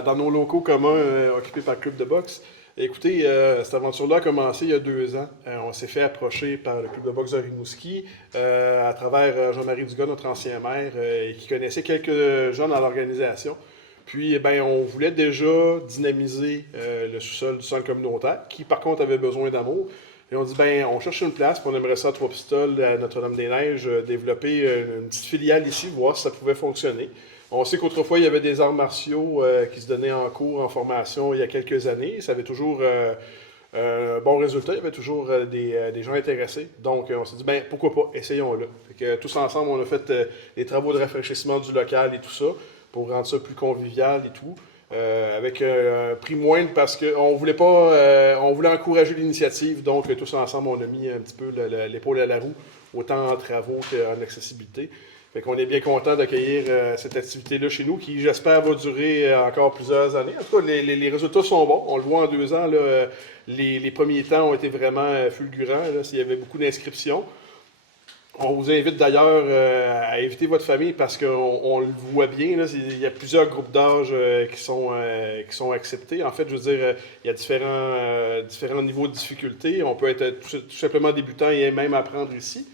dans nos locaux communs occupés par le club de boxe. Écoutez, cette aventure-là a commencé il y a 2 ans. On s'est fait approcher par le club de boxe de Rimouski à travers Jean-Marie Dugas, notre ancien maire, qui connaissait quelques gens dans l'organisation. Puis, on voulait déjà dynamiser le sous-sol du centre communautaire, qui par contre avait besoin d'amour. Et on dit, on cherche une place, puis on aimerait ça à Trois-Pistoles, à Notre-Dame-des-Neiges, développer une petite filiale ici, voir si ça pouvait fonctionner. On sait qu'autrefois, il y avait des arts martiaux qui se donnaient en cours, en formation, il y a quelques années. Ça avait toujours un bon résultat, il y avait toujours des gens intéressés. Donc, on s'est dit, pourquoi pas, essayons-le. Fait que tous ensemble, on a fait les travaux de rafraîchissement du local et tout ça, pour rendre ça plus convivial et tout. Avec un prix moindre parce qu'on voulait pas, on voulait encourager l'initiative. Donc, tous ensemble, on a mis un petit peu l'épaule à la roue, autant en travaux qu'en accessibilité. Fait qu'on est bien content d'accueillir cette activité-là chez nous, qui, j'espère, va durer encore plusieurs années. En tout cas, les résultats sont bons. On le voit en 2 ans. Là, les premiers temps ont été vraiment fulgurants. Là, il y avait beaucoup d'inscriptions. On vous invite d'ailleurs à inviter votre famille parce qu'on le voit bien. Là, il y a plusieurs groupes d'âge qui sont acceptés. En fait, je veux dire, il y a différents niveaux de difficulté. On peut être tout simplement débutant et même apprendre ici.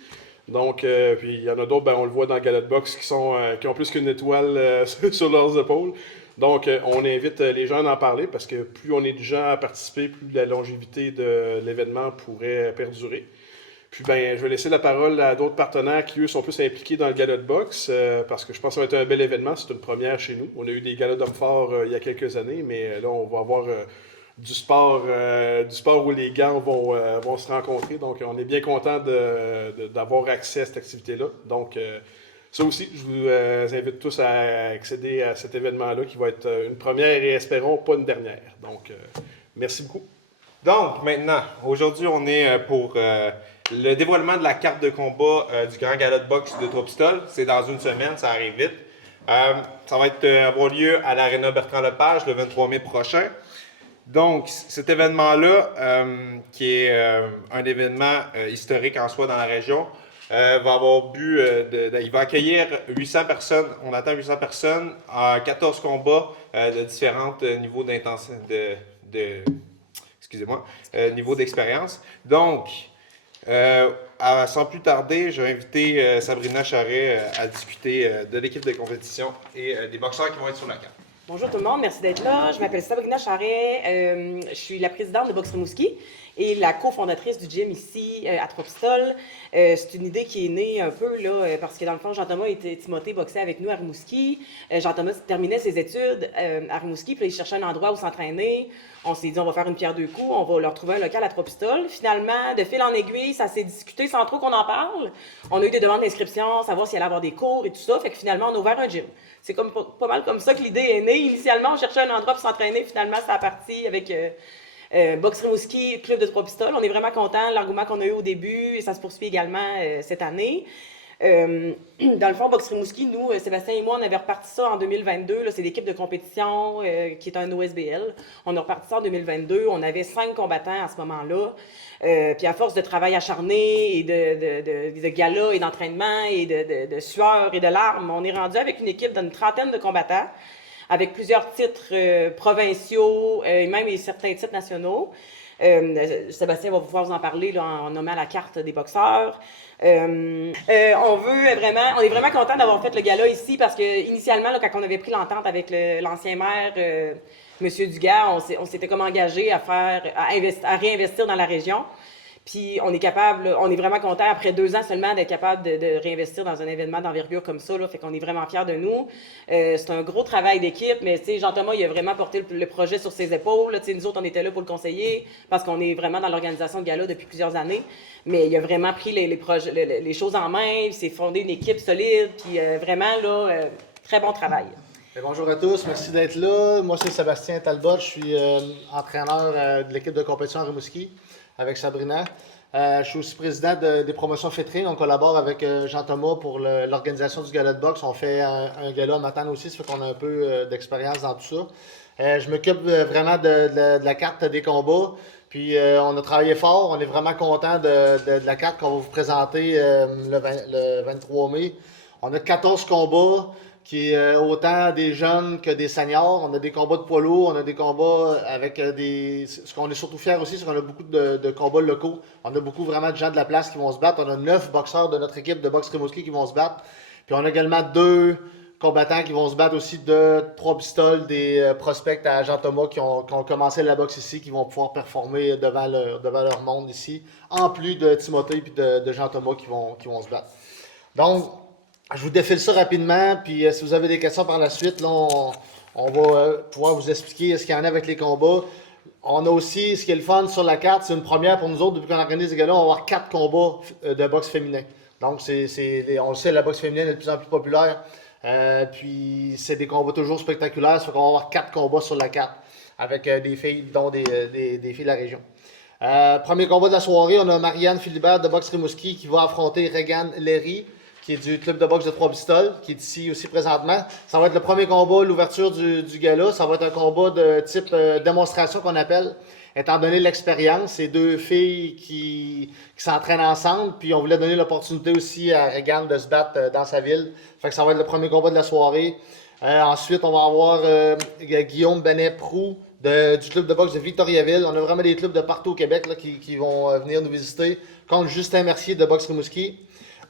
Donc, puis il y en a d'autres, on le voit dans le Gala de boxe, qui ont plus qu'une étoile sur leurs épaules. Donc, on invite les gens à en parler parce que plus on est de gens à participer, plus la longévité de l'événement pourrait perdurer. Puis, je vais laisser la parole à d'autres partenaires qui, eux, sont plus impliqués dans le gala de boxe parce que je pense que ça va être un bel événement. C'est une première chez nous. On a eu des galas d'hommes forts il y a quelques années, mais là, on va avoir du sport où les gants vont se rencontrer. Donc, on est bien content d'avoir accès à cette activité-là. Donc, ça aussi, je vous invite tous à accéder à cet événement-là qui va être une première et espérons pas une dernière. Donc, merci beaucoup. Donc, maintenant, aujourd'hui, on est pour le dévoilement de la carte de combat du Grand Gala de boxe de Trois-Pistoles. C'est dans une semaine, ça arrive vite. Ça va avoir lieu à l'Arena Bertrand-Lepage le 23 mai prochain. Donc, cet événement-là, qui est un événement historique en soi dans la région, va avoir il va accueillir 800 personnes. On attend 800 personnes à 14 combats de différents niveaux d'intensité, niveau d'expérience. Donc, sans plus tarder, je vais inviter Sabrina Charret à discuter de l'équipe de compétition et des boxeurs qui vont être sur la carte. Bonjour tout le monde, merci d'être là. Je m'appelle Sabrina Charret, je suis la présidente de Boxe Rimouski et la cofondatrice du gym ici à Trois-Pistoles. C'est une idée qui est née un peu là, parce que dans le fond, Jean-Thomas et Timothée boxaient avec nous à Rimouski. Jean-Thomas terminait ses études à Rimouski, puis il cherchait un endroit où s'entraîner. On s'est dit, on va faire une pierre deux coups, on va leur trouver un local à Trois-Pistoles. Finalement, de fil en aiguille, ça s'est discuté sans trop qu'on en parle. On a eu des demandes d'inscription, savoir s'il allait avoir des cours et tout ça. Fait que finalement, on a ouvert un gym. C'est comme pas mal comme ça que l'idée est née. Initialement, on cherchait un endroit pour s'entraîner. Finalement, ça a parti avec Boxe Rimouski, Club de Trois-Pistoles. On est vraiment contents de l'engouement qu'on a eu au début et ça se poursuit également cette année. Dans le fond, Boxe Rimouski, nous, Sébastien et moi, on avait reparti ça en 2022. Là, c'est l'équipe de compétition qui est un OSBL. On a reparti ça en 2022. On avait 5 combattants à ce moment-là. Puis à force de travail acharné et de galas et d'entraînement et de sueur et de larmes, on est rendu avec une équipe d'une trentaine de combattants, avec plusieurs titres provinciaux et même certains titres nationaux. Sébastien va pouvoir vous en parler là, en nommant la carte des boxeurs. On est vraiment content d'avoir fait le gala ici parce que initialement, là, quand on avait pris l'entente avec l'ancien maire, Monsieur Dugas, on s'était comme engagé à réinvestir dans la région. Puis on est vraiment content après 2 ans seulement d'être capable de réinvestir dans un événement d'envergure comme ça. Là, fait qu'on est vraiment fiers de nous. C'est un gros travail d'équipe, mais Jean-Thomas, il a vraiment porté le projet sur ses épaules. Là, nous autres, on était là pour le conseiller parce qu'on est vraiment dans l'organisation de gala depuis plusieurs années. Mais il a vraiment pris les choses en main, il s'est fondé une équipe solide, puis vraiment, là, très bon travail. Bonjour à tous, merci d'être là. Moi, c'est Sébastien Talbot, je suis entraîneur de l'équipe de compétition à Rimouski avec Sabrina. Je suis aussi président des promotions Fétrine. On collabore avec Jean-Thomas pour l'organisation du gala de boxe. On fait un gala à Matane aussi, ça fait qu'on a un peu d'expérience dans tout ça. Je m'occupe vraiment de la carte des combats. Puis on a travaillé fort, on est vraiment content de la carte qu'on va vous présenter le 23 mai. On a 14 combats qui est autant des jeunes que des seniors. On a des combats de poids lourds, on a des combats avec des... Ce qu'on est surtout fiers aussi, c'est qu'on a beaucoup de combats locaux. On a beaucoup vraiment de gens de la place qui vont se battre. On a 9 boxeurs de notre équipe de boxe Rimouski qui vont se battre. Puis on a également 2 combattants qui vont se battre aussi de 3 pistoles, des prospects à Jean-Thomas qui ont commencé la boxe ici, qui vont pouvoir performer devant leur monde ici. En plus de Timothée et de Jean-Thomas qui vont se battre. Donc, je vous défile ça rapidement, puis si vous avez des questions par la suite, là, on va pouvoir vous expliquer ce qu'il y en a avec les combats. On a aussi, ce qui est le fun sur la carte, c'est une première pour nous autres, depuis qu'on organise des gars-là, on va avoir 4 combats de boxe féminin. Donc, on le sait, la boxe féminine est de plus en plus populaire, puis c'est des combats toujours spectaculaires, ça fait qu'on va avoir 4 combats sur la carte, avec des filles, dont des filles de la région. Premier combat de la soirée, on a Marianne Philibert de boxe Rimouski qui va affronter Regan Léry, qui est du club de boxe de Trois-Pistoles, qui est ici aussi présentement. Ça va être le premier combat, l'ouverture du gala. Ça va être un combat de type démonstration qu'on appelle, étant donné l'expérience. C'est 2 filles qui s'entraînent ensemble, puis on voulait donner l'opportunité aussi à Regan de se battre dans sa ville. Fait que ça va être le premier combat de la soirée. Ensuite, on va avoir Guillaume Benet-Proux du club de boxe de Victoriaville. On a vraiment des clubs de partout au Québec là, qui vont venir nous visiter, contre Justin Mercier de boxe Rimouski.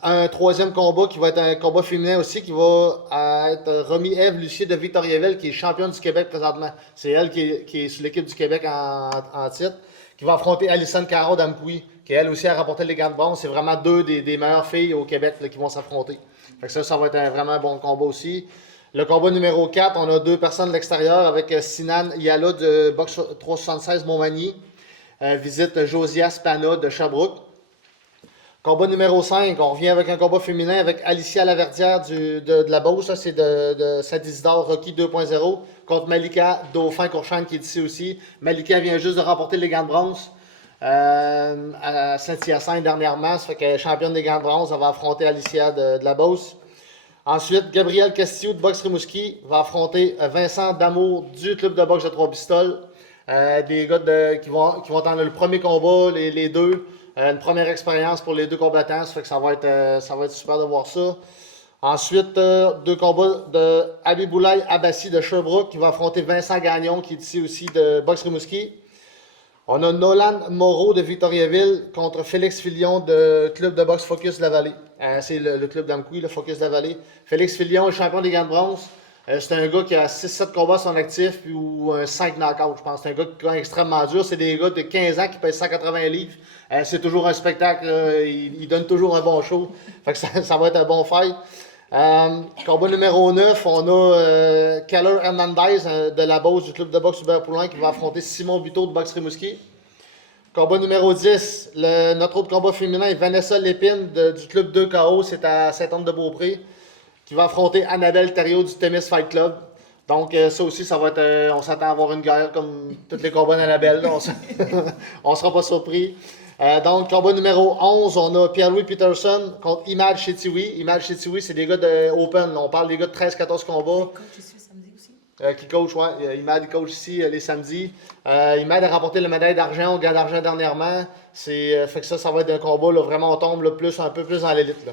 Un troisième combat qui va être un combat féminin aussi, qui va être Romy-Ève Lucier de Victoriaville, qui est championne du Québec présentement. C'est elle qui est sur l'équipe du Québec en titre, qui va affronter Alison Caro d'Amkoui, qui elle aussi a remporté les gants de bronze. C'est vraiment 2 des meilleures filles au Québec là, qui vont s'affronter. Fait que ça va être vraiment un bon combat aussi. Le combat numéro 4, on a 2 personnes de l'extérieur avec Sinan Yala de boxe 376 Montmagny. Visite Josias Pana de Sherbrooke. Combat numéro 5, on revient avec un combat féminin avec Alicia Laverdière de la Beauce, ça c'est de Saint-Isidore Rocky 2.0 contre Malika Dauphin-Courchane qui est ici aussi. Malika vient juste de remporter les gants de bronze à Saint-Hyacinthe dernièrement, ça fait qu'elle est championne des gants de bronze, elle va affronter Alicia de la Beauce. Ensuite, Gabriel Castillo de boxe Rimouski va affronter Vincent Damour du club de boxe de Trois-Pistoles. Des gars qui vont entendre le premier combat, les deux. Une première expérience pour les 2 combattants, ça fait que ça va être super de voir ça. Ensuite, 2 combats de Abiboulaye Abbassi de Sherbrooke qui va affronter Vincent Gagnon qui est ici aussi de boxe Rimouski. On a Nolan Moreau de Victoriaville contre Félix Filion de club de boxe Focus de la Vallée. C'est le club d'Amkoui, le Focus de la Vallée. Félix Filion est champion des gants de bronze. C'est un gars qui a 6-7 combats à son actif ou 5 knockouts, je pense. C'est un gars qui est extrêmement dur. C'est des gars de 15 ans qui pèsent 180 livres. C'est toujours un spectacle. Il donne toujours un bon show. Fait que ça va être un bon fight. Combat numéro 9, on a Keller Hernandez de la Beauce du club de boxe Hubert Poulain qui va affronter Simon Buteau de boxe Rimouski. Combat numéro 10, notre autre combat féminin est Vanessa Lépine du club 2KO, c'est à Saint-Anne-de-Beaupré, qui va affronter Annabelle Thériault du Témis Fight Club. Donc ça aussi, ça va être, on s'attend à avoir une guerre comme tous les combats d'Annabelle, on ne sera pas surpris. Donc, combat numéro 11, on a Pierre-Louis Peterson contre Imad Chetiwi. Imad Chetiwi, c'est des gars de Open. On parle des gars de 13-14 combats. Coach ici samedi aussi. Qui coach, ouais. Imad coach ici les samedis. Imad a remporté la médaille d'argent au gars d'argent dernièrement. Fait que ça va être un combat, là, vraiment on tombe là, un peu plus dans l'élite. Là.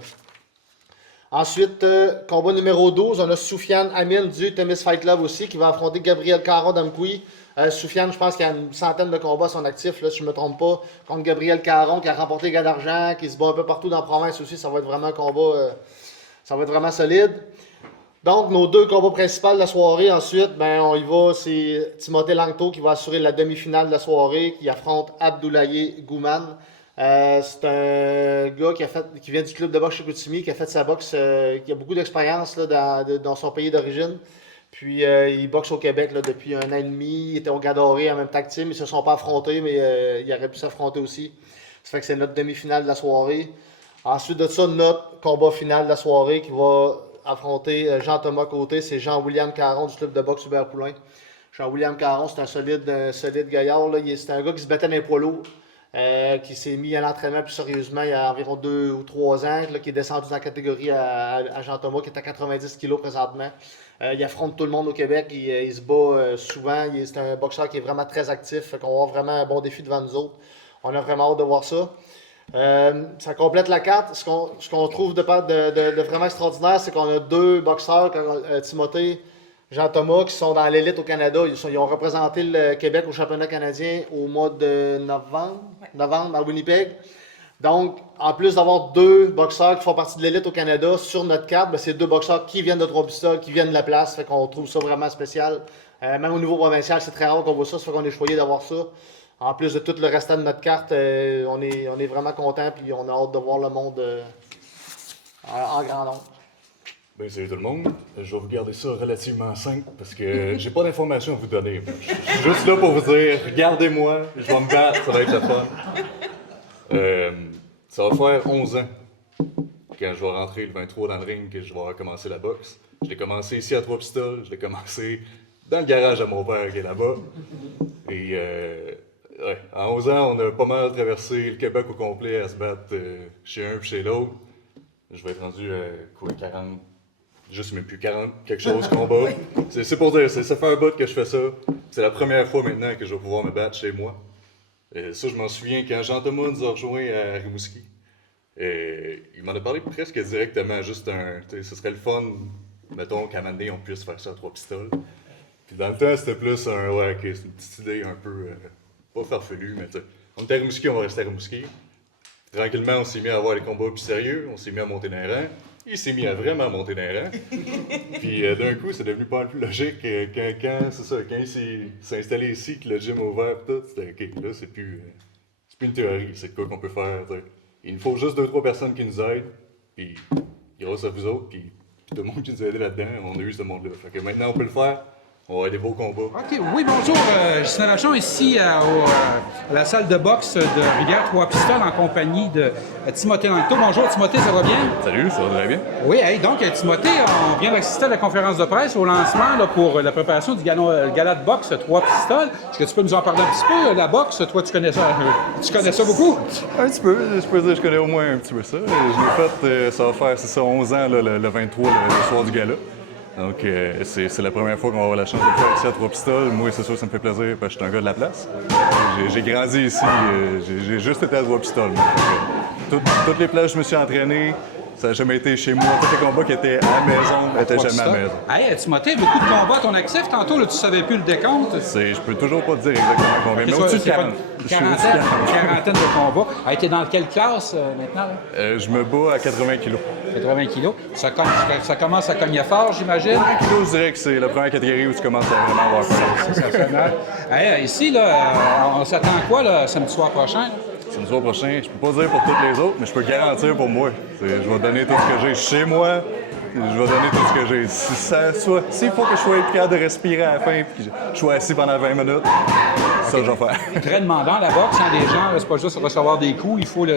Ensuite, combat numéro 12, on a Soufiane Amin du Témis Fight Club aussi qui va affronter Gabriel Caron d'Amkoui. Soufiane, je pense qu'il y a une centaine de combats à son actif, là, si je ne me trompe pas, contre Gabriel Caron qui a remporté les gars d'argent, qui se bat un peu partout dans la province aussi. Ça va être vraiment un combat, ça va être vraiment solide. Donc, nos 2 combats principaux de la soirée, ensuite, on y va, c'est Timothée Langto qui va assurer la demi-finale de la soirée, qui affronte Abdoulaye Gouman. C'est un gars qui vient du club de boxe Chicoutimi, qui a fait sa boxe, qui a beaucoup d'expérience dans son pays d'origine. Puis il boxe au Québec là, depuis 1 an et demi. Il était au Gadoré en même temps que Tim. Ils ne se sont pas affrontés, mais il aurait pu s'affronter aussi. Ça fait que c'est notre demi-finale de la soirée. Ensuite de ça, notre combat final de la soirée qui va affronter Jean-Thomas Côté. C'est Jean-William Caron du club de boxe Hubert Poulain. Jean-William Caron, c'est un solide gaillard. Là. C'est un gars qui se battait dans les poids lourds. Qui s'est mis à l'entraînement plus sérieusement il y a environ 2 ou 3 ans, là, qui est descendu dans la catégorie à Jean-Thomas, qui est à 90 kg présentement. Il affronte tout le monde au Québec, il se bat souvent, c'est un boxeur qui est vraiment très actif, fait qu'on va avoir vraiment un bon défi devant nous autres. On a vraiment hâte de voir ça. Ça complète la carte. Ce qu'on trouve de vraiment extraordinaire, c'est qu'on a 2 boxeurs, Timothée, Jean-Thomas, qui sont dans l'élite au Canada. Ils ont représenté le Québec au championnat canadien au mois de novembre à Winnipeg. Donc, en plus d'avoir 2 boxeurs qui font partie de l'élite au Canada sur notre carte, ben, c'est 2 boxeurs qui viennent de Trois-Pistoles, qui viennent de la place. Fait qu'on trouve ça vraiment spécial. Même au niveau provincial, c'est très rare qu'on voit ça. Ça fait qu'on est choyé d'avoir ça. En plus de tout le restant de notre carte, on est vraiment content puis on a hâte de voir le monde en grand nombre. Ben, salut tout le monde. Je vais vous garder ça relativement simple parce que j'ai pas d'informations à vous donner. Je suis juste là pour vous dire, regardez-moi, je vais me battre, ça va être le fun. Ça va faire 11 ans quand je vais rentrer le 23 dans le ring que je vais recommencer la boxe. Je l'ai commencé ici à Trois-Pistoles, je l'ai commencé dans le garage à mon père qui est là-bas. Et ouais, à 11 ans, on a pas mal traversé le Québec au complet à se battre chez un puis chez l'autre. Je vais être rendu quoi, 40, juste même plus 40, quelque chose combat. C'est pour dire, ça fait un bout que je fais ça. C'est la première fois maintenant que je vais pouvoir me battre chez moi. Ça, je m'en souviens quand Jean-Thomas nous a rejoint à Rimouski. Il m'en a parlé presque directement, juste ce serait le fun, mettons qu'à un moment donné, on puisse faire ça à Trois-Pistoles. Puis dans le temps, c'était plus ouais, ok, c'est une petite idée un peu, pas farfelue, mais tu sais, on était à Rimouski, on va rester à Rimouski. Tranquillement, on s'est mis à avoir les combats plus sérieux, on s'est mis à monter dans les rangs. Il s'est mis à vraiment monter dans les rangs. Puis d'un coup, c'est devenu pas mal plus logique quand il s'est installé ici, que le gym a ouvert, tout, c'était ok, là, c'est plus une théorie, c'est quoi qu'on peut faire. T'sais. Il nous faut juste 2-3 personnes qui nous aident, puis grâce à vous autres, puis tout le monde qui nous a aidés là-dedans, on a eu ce monde-là. Fait que maintenant, on peut le faire. On va avoir des beaux combats. OK, oui, bonjour. Justin Vachon, ici à la salle de boxe de Rivière-Trois-Pistoles en compagnie de Timothée Langto. Bonjour, Timothée, ça va bien? Salut, ça va très bien? Oui, hey, donc, Timothée, on vient d'assister à la conférence de presse au lancement là, pour la préparation du gala de boxe Trois-Pistoles. Est-ce que tu peux nous en parler un petit peu, la boxe? Toi, tu connais ça beaucoup? Un petit peu. Je peux dire que je connais au moins un petit peu ça. Je l'ai fait, ça va faire, c'est ça, 11 ans, là, le 23, le soir du gala. Donc, c'est la première fois qu'on va avoir la chance de le faire ici à Trois-Pistoles. Moi, c'est sûr que ça me fait plaisir parce que je suis un gars de la place. J'ai grandi ici, j'ai juste été à Trois-Pistoles. Toutes les places où je me suis entraîné, ça n'a jamais été chez moi. Tous les combats qui étaient à la maison n'étaient jamais à la maison. Hey, Timothée, beaucoup de combats à ton actif. Tantôt, là, tu savais plus le décompte. Je peux toujours pas te dire exactement combien, mais au-dessus de 40. Une quarantaine de combats. Hey, t'es dans quelle classe maintenant? Je me bats à 80 kilos. 80 kilos. Ça commence à cogner fort, j'imagine? 80 kilos, je dirais que c'est la première catégorie où tu commences à vraiment avoir peur. Ça fait mal. Hey, ici, là, on s'attend à quoi là, samedi soir prochain? Là? Samedi soir prochain, je peux pas dire pour toutes les autres, mais je peux garantir pour moi. Je vais donner tout ce que j'ai chez moi. Je vais donner tout ce que j'ai. S'il faut que je sois capable de respirer à la fin et que je sois assis pendant 20 minutes, ça, je vais faire. Très demandant, la boxe, hein, des gens, c'est pas juste recevoir des coups, il faut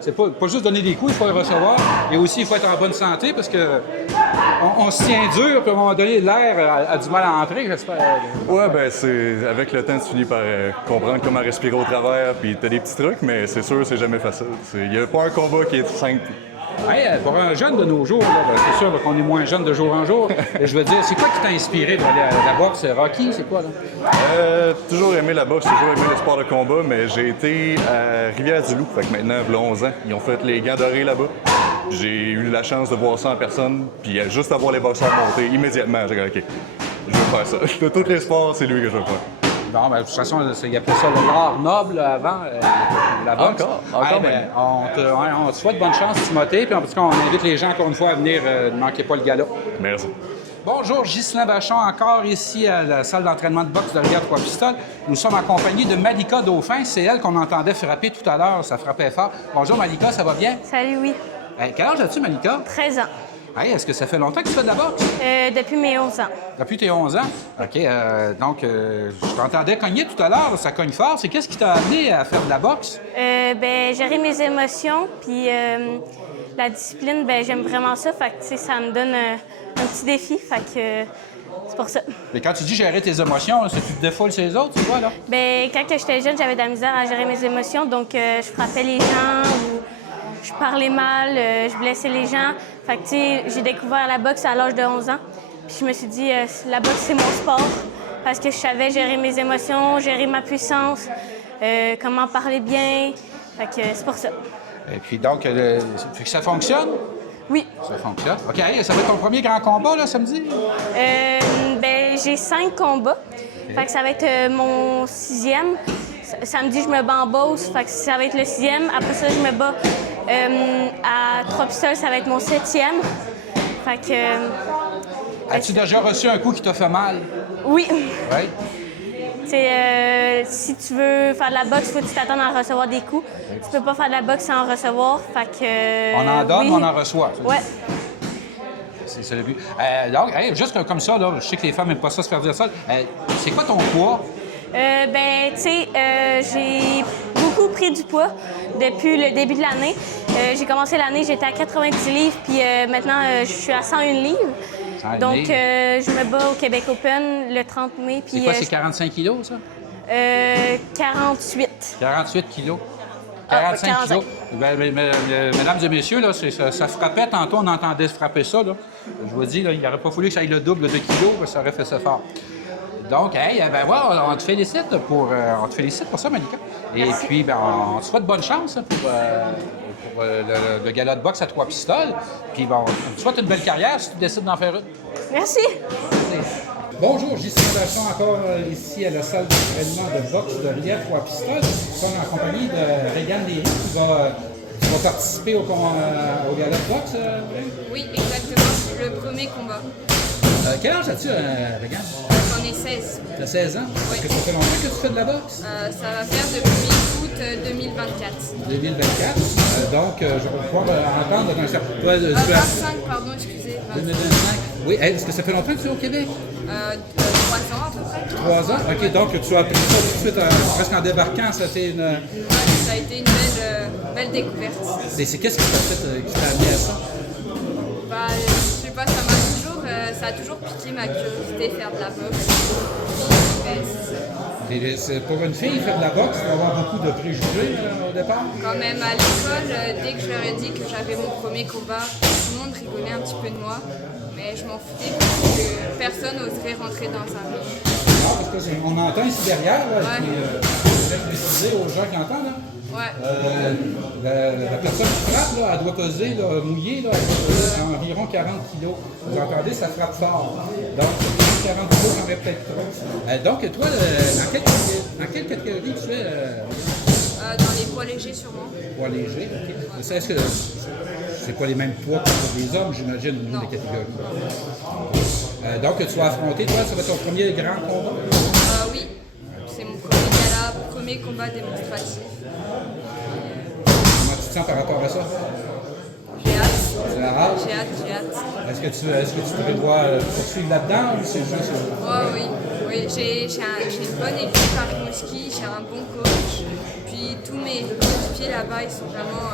c'est pas juste donner des coups, il faut les recevoir. Et aussi, il faut être en bonne santé parce que on se tient dur, puis à un moment donné, l'air a du mal à entrer, j'espère. Ouais, ben avec le temps, tu finis par comprendre comment respirer au travers, puis t'as des petits trucs, mais c'est sûr, c'est jamais facile. Il n'y a pas un combat qui est simple. Hey, pour un jeune de nos jours, c'est sûr qu'on est moins jeune de jour en jour. Et je veux dire, c'est quoi qui t'a inspiré pour aller à la boxe? Rocky, c'est quoi, là? Toujours aimé la boxe, toujours aimé le sport de combat, mais j'ai été à Rivière-du-Loup, fait que maintenant, il y a 11 ans. Ils ont fait les gants dorés là-bas. J'ai eu la chance de voir ça en personne, puis juste avoir les boxeurs monter immédiatement, j'ai dit, OK, je veux faire ça. De tous les sports, c'est lui que je veux faire. Bon, ben, de toute façon, il appelait ça l'art noble avant la boxe. Encore ben, on te souhaite bonne chance, Timothée, puis en tout cas, on invite les gens encore une fois à venir, ne manquez pas le gala. Merci. Bonjour, Ghislain Vachon, encore ici à la salle d'entraînement de boxe de Rivière-Trois-Pistoles. Nous sommes en compagnie de Malika Dauphin. C'est elle qu'on entendait frapper tout à l'heure. Ça frappait fort. Bonjour, Malika, ça va bien? Salut, oui. Quel âge as-tu, Malika? 13 ans. Hey, est-ce que ça fait longtemps que tu fais de la boxe? Depuis mes 11 ans. Depuis tes 11 ans? OK. Donc, je t'entendais cogner tout à l'heure. Ça cogne fort. C'est qu'est-ce qui t'a amené à faire de la boxe? Gérer mes émotions, puis la discipline, j'aime vraiment ça. Fait que, ça me donne un petit défi. Fait que c'est pour ça. Mais quand tu dis gérer tes émotions, c'est que tu te défoules sur les autres, c'est quoi, là? Quand j'étais jeune, j'avais de la misère à gérer mes émotions. Donc, je frappais les gens ou je parlais mal, je blessais les gens. Fait que, j'ai découvert la boxe à l'âge de 11 ans. Puis je me suis dit, la boxe, c'est mon sport. Parce que je savais gérer mes émotions, gérer ma puissance, comment parler bien. Fait que c'est pour ça. Et puis donc, fait que ça fonctionne? Oui. Ça fonctionne. OK, hey, ça va être ton premier grand combat, là, samedi? Ben, j'ai 5 combats. Fait que ça va être mon 6e. Samedi, je me bats en Beauce. Fait que ça va être le 6e. Après ça, je me bats à Trois-Pistoles. Ça va être mon 7e. Fait que... As-tu déjà reçu un coup qui t'a fait mal? Oui. Oui. Si tu veux faire de la boxe, il faut que tu t'attendes à recevoir des coups. Tu peux pas faire de la boxe sans en recevoir. Fait que... On en donne, oui. on en reçoit. Ouais. C'est le but. Donc, hey, juste comme ça, là, je sais que les femmes n'aiment pas ça se faire dire ça. C'est quoi ton poids? Ben, tu sais, j'ai beaucoup pris du poids depuis le début de l'année. J'ai commencé l'année, j'étais à 90 livres, puis maintenant, je suis à 101 livres. 101 Donc, livres. je me bats au Québec Open le 30 mai. C'est quoi, c'est 45 kilos, ça? 48. 48 kilos. Ah, 45 kilos. Ben, mesdames et messieurs, là, ça frappait tantôt, on entendait se frapper ça. Là. Je vous dis, là, il n'aurait pas fallu que ça aille le double de kilos, ça aurait fait ça fort. Donc, hey, ben voilà, on te félicite pour ça, Malika. Et Merci. puis, ben, on te souhaite bonne chance pour le gala de boxe à 3 pistoles. Puis, bon, on te souhaite une belle carrière si tu décides d'en faire une. Merci. Bonjour, J.C. Anderson, encore ici à la salle d'entraînement de boxe de Rivière 3 pistoles. Nous sommes en compagnie de Regan Léry qui va participer au gala de boxe. Oui, exactement. Le premier combat. Quel âge as-tu, Regan? J'en ai 16. Tu as 16 ans? Oui. Est-ce que ça fait longtemps que tu fais de la boxe? Ça va faire depuis août 2024. 2024. Donc, je vais pouvoir entendre dans un certain... Toi, tu as 25, pardon, excusez. 2025? Oui, hey, est-ce que ça fait longtemps que tu es au Québec? 3 ans à peu près. 3 ans? OK, donc tu as appris ça tout de suite, presque en débarquant, ça a été une... Ça a été une belle découverte. C'est qu'est-ce qui t'a amené à ça? Bah, je sais pas, ça a toujours piqué ma curiosité faire de la boxe. Pour une fille, faire de la boxe, il faut avoir beaucoup de préjugés au départ. Quand même à l'école, dès que je leur ai dit que j'avais mon premier combat, tout le monde rigolait un petit peu de moi. Mais je m'en foutais parce que personne n'oserait rentrer dans un ring. Non, parce qu'on entend ici derrière, là, Ouais. et puis je voulais préciser aux gens qui entendent, là, Ouais. la personne qui frappe, là, elle doit peser, là, mouillée, là, elle doit peser environ 40 kilos. Vous entendez, ça frappe fort. Donc, 40 kilos, j'en aurait peut-être trop. Donc, toi, dans quelle catégorie tu es? Dans les poids légers sûrement. Poids léger, OK. Est-ce que c'est pas les mêmes poids que pour les hommes, j'imagine, au niveau des catégories? Donc, tu vas affronter, toi, ça va être ton premier grand combat? Oui, c'est mon premier gala, premier combat démonstratif. Comment tu te sens par rapport à ça? J'ai hâte. C'est la rage? J'ai hâte. Est-ce que tu prévois poursuivre là-dedans ou c'est juste... Oui. J'ai une bonne équipe à Rimouski, j'ai un bon coach. Puis tous mes coéquipiers là-bas, ils sont vraiment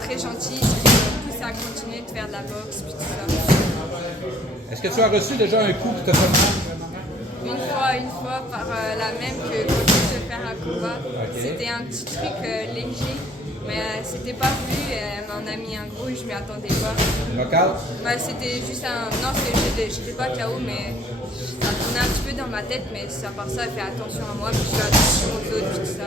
très gentils, ils me poussent à continuer de faire de la boxe, puis tout ça. Est-ce que tu as reçu déjà un coup qui t'a fait mal? Une fois par la même que continue de faire un combat. Ok. C'était un petit truc léger, mais c'était pas voulu. Elle m'en a mis un gros et je m'y attendais pas. Local? C'était juste un. Non, j'étais pas KO, mais ça tournait un petit peu dans ma tête, mais à part ça, elle fait attention à moi, puis je fais attention aux autres, puis tout ça.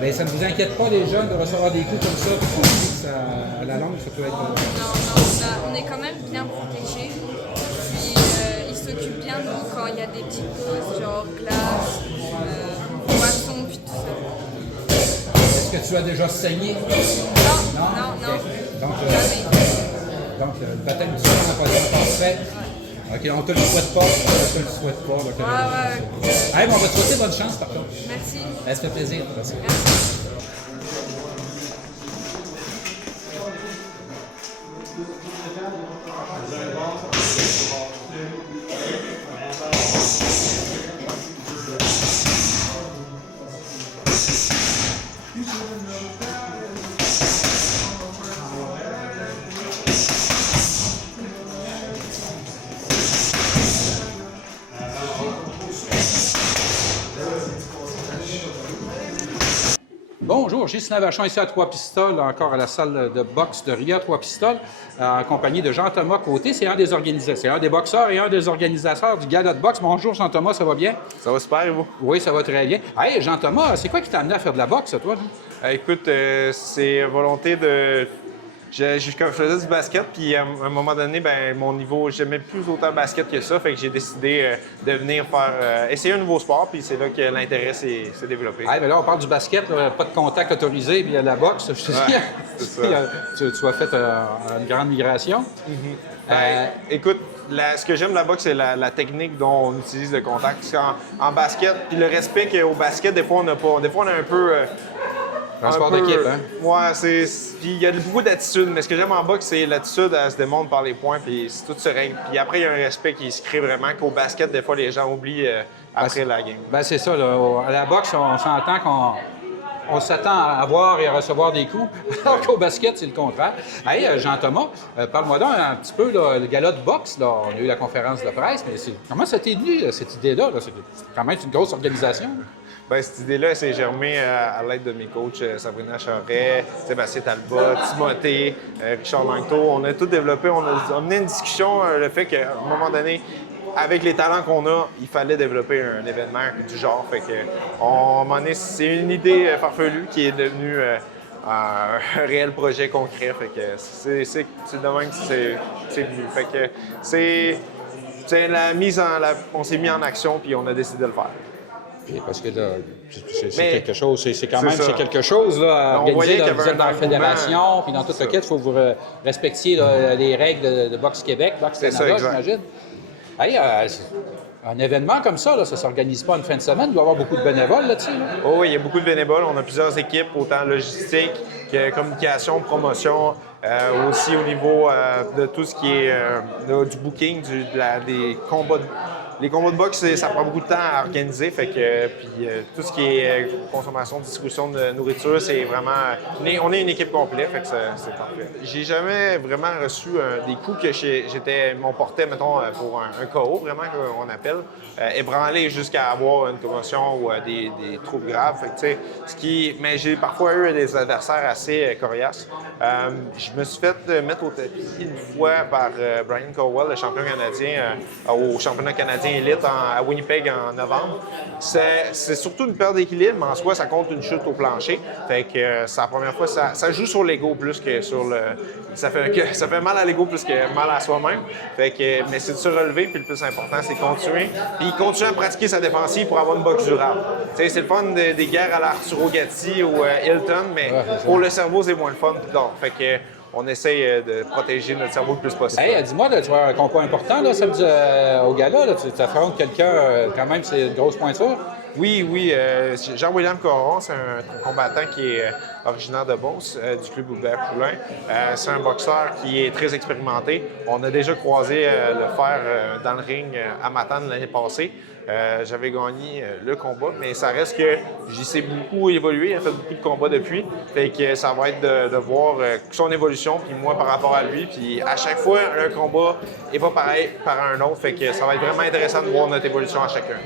Bien, ça ne vous inquiète pas, les jeunes, de recevoir des coups comme ça, puis qu'on dit que ça, à la longue, ça peut être... Non, on est quand même bien protégés. Puis ils s'occupent bien de nous quand il y a des petites pauses, genre glace, boisson, puis tout ça. Est-ce que tu as déjà saigné? Non. Donc, Jamais. le baptême du sang n'a pas été parfait. OK, on te le souhaite pas, on te le souhaite pas. Donc, Ouais. hey, mais on va te souhaiter bonne chance, par contre. Merci. Ça fait plaisir. Merci. Bonjour, j'ai Sylvain Vachon ici à Trois-Pistoles, encore à la salle de boxe de Ria Trois-Pistoles, en compagnie de Jean-Thomas Côté. C'est un des organisateurs, c'est un des boxeurs et un des organisateurs du gala de boxe. Bonjour Jean-Thomas, ça va bien? Ça va super, et vous? Oui, ça va très bien. Hey Jean-Thomas, c'est quoi qui t'a amené à faire de la boxe, toi? Écoute, c'est volonté de... Je faisais du basket, puis à un moment donné, ben mon niveau, j'aimais plus autant le basket que ça, fait que j'ai décidé de venir essayer un nouveau sport, puis c'est là que l'intérêt s'est développé. Ah, ben là, on parle du basket, là, pas de contact autorisé, puis il y a la boxe. Je te dis, c'est ça. tu as fait une grande migration. Écoute, ce que j'aime de la boxe, c'est la technique dont on utilise le contact. Parce qu'en basket, puis le respect qu'au basket, des fois, on n'a pas. Des fois, on a un peu... un sport d'équipe, hein? Ouais, puis il y a beaucoup d'attitude, mais ce que j'aime en boxe, c'est l'attitude, elle se démontre par les points, puis tout se règle. Puis après, il y a un respect qui se crée vraiment, qu'au basket, des fois, les gens oublient après la game. Ben c'est ça, là. À la boxe, on s'entend on s'attend à avoir et à recevoir des coups, alors qu'au basket, c'est le contraire. Hey, Jean-Thomas, parle-moi donc un petit peu, là, le gala de boxe, là. On a eu la conférence de presse, mais comment ça t'est venu, cette idée-là? Là? C'est quand même une grosse organisation. Bien, cette idée-là, c'est germé à l'aide de mes coachs, Sabrina Charret, Sébastien Talbot, Timothée, Richard Langto. On a tout développé, on a mené une discussion, le fait qu'à un moment donné, avec les talents qu'on a, il fallait développer un événement du genre. Fait que, à un moment donné, c'est une idée farfelue qui est devenue un réel projet concret. Fait que c'est de même que c'est venu. Fait que c'est on s'est mis en action puis on a décidé de le faire. Puis parce que là, c'est quelque chose, c'est quand même ça. c'est quelque chose là, à On voyait organiser. Là, qu'il y vous avait êtes dans un la fédération, puis dans tout le kit, il faut que vous respectiez là, les règles de Boxe Québec, Boxe C'est ça, Canada, exact. j'imagine. Hey, un événement comme ça, là, ça ne s'organise pas une fin de semaine. Il doit y avoir beaucoup de bénévoles là-dessus. Là. Oh, oui, il y a beaucoup de bénévoles. On a plusieurs équipes, autant logistique que communication, promotion, aussi au niveau de tout ce qui est du booking, des combats les combats de boxe, ça prend beaucoup de temps à organiser. Fait que, puis tout ce qui est consommation, distribution de nourriture, c'est vraiment... On est une équipe complète, fait que c'est parfait. J'ai jamais vraiment reçu des coups que m'on portait, mettons, pour un KO, vraiment, qu'on appelle, ébranlé jusqu'à avoir une commotion ou des troubles graves. Fait que, mais j'ai parfois eu des adversaires assez coriaces. Je me suis fait mettre au tapis une fois par Brian Cowell, le champion canadien, au championnat canadien élite à Winnipeg en novembre. C'est surtout une perte d'équilibre, mais en soi, ça compte une chute au plancher. Fait que c'est la première fois, ça joue sur l'ego plus que sur le... Ça fait mal à l'ego plus que mal à soi-même. Fait que, mais c'est de se relever, puis le plus important, c'est de continuer. Puis continuer à pratiquer sa défensive pour avoir une boxe durable. T'sais, c'est le fun des guerres à l'Arturo Gatti ou Hilton, mais pour le cerveau, c'est moins le fun. Fait que, on essaye de protéger notre cerveau le plus possible. Hey, dis-moi, tu as un combat important là, samedi au gala. Là, tu affrontes quelqu'un, quand même, c'est une grosse pointure. Oui. Jean-William Coron, c'est un combattant qui est originaire de Beauce, du club Hubert-Poulain. C'est un boxeur qui est très expérimenté. On a déjà croisé le fer dans le ring à Matane l'année passée. J'avais gagné le combat, mais ça reste que j'y sais beaucoup évolué. Il a fait beaucoup de combats depuis. Fait que ça va être de voir son évolution, puis moi par rapport à lui. Puis à chaque fois, un combat n'est pas pareil par un autre. Fait que ça va être vraiment intéressant de voir notre évolution à chacun.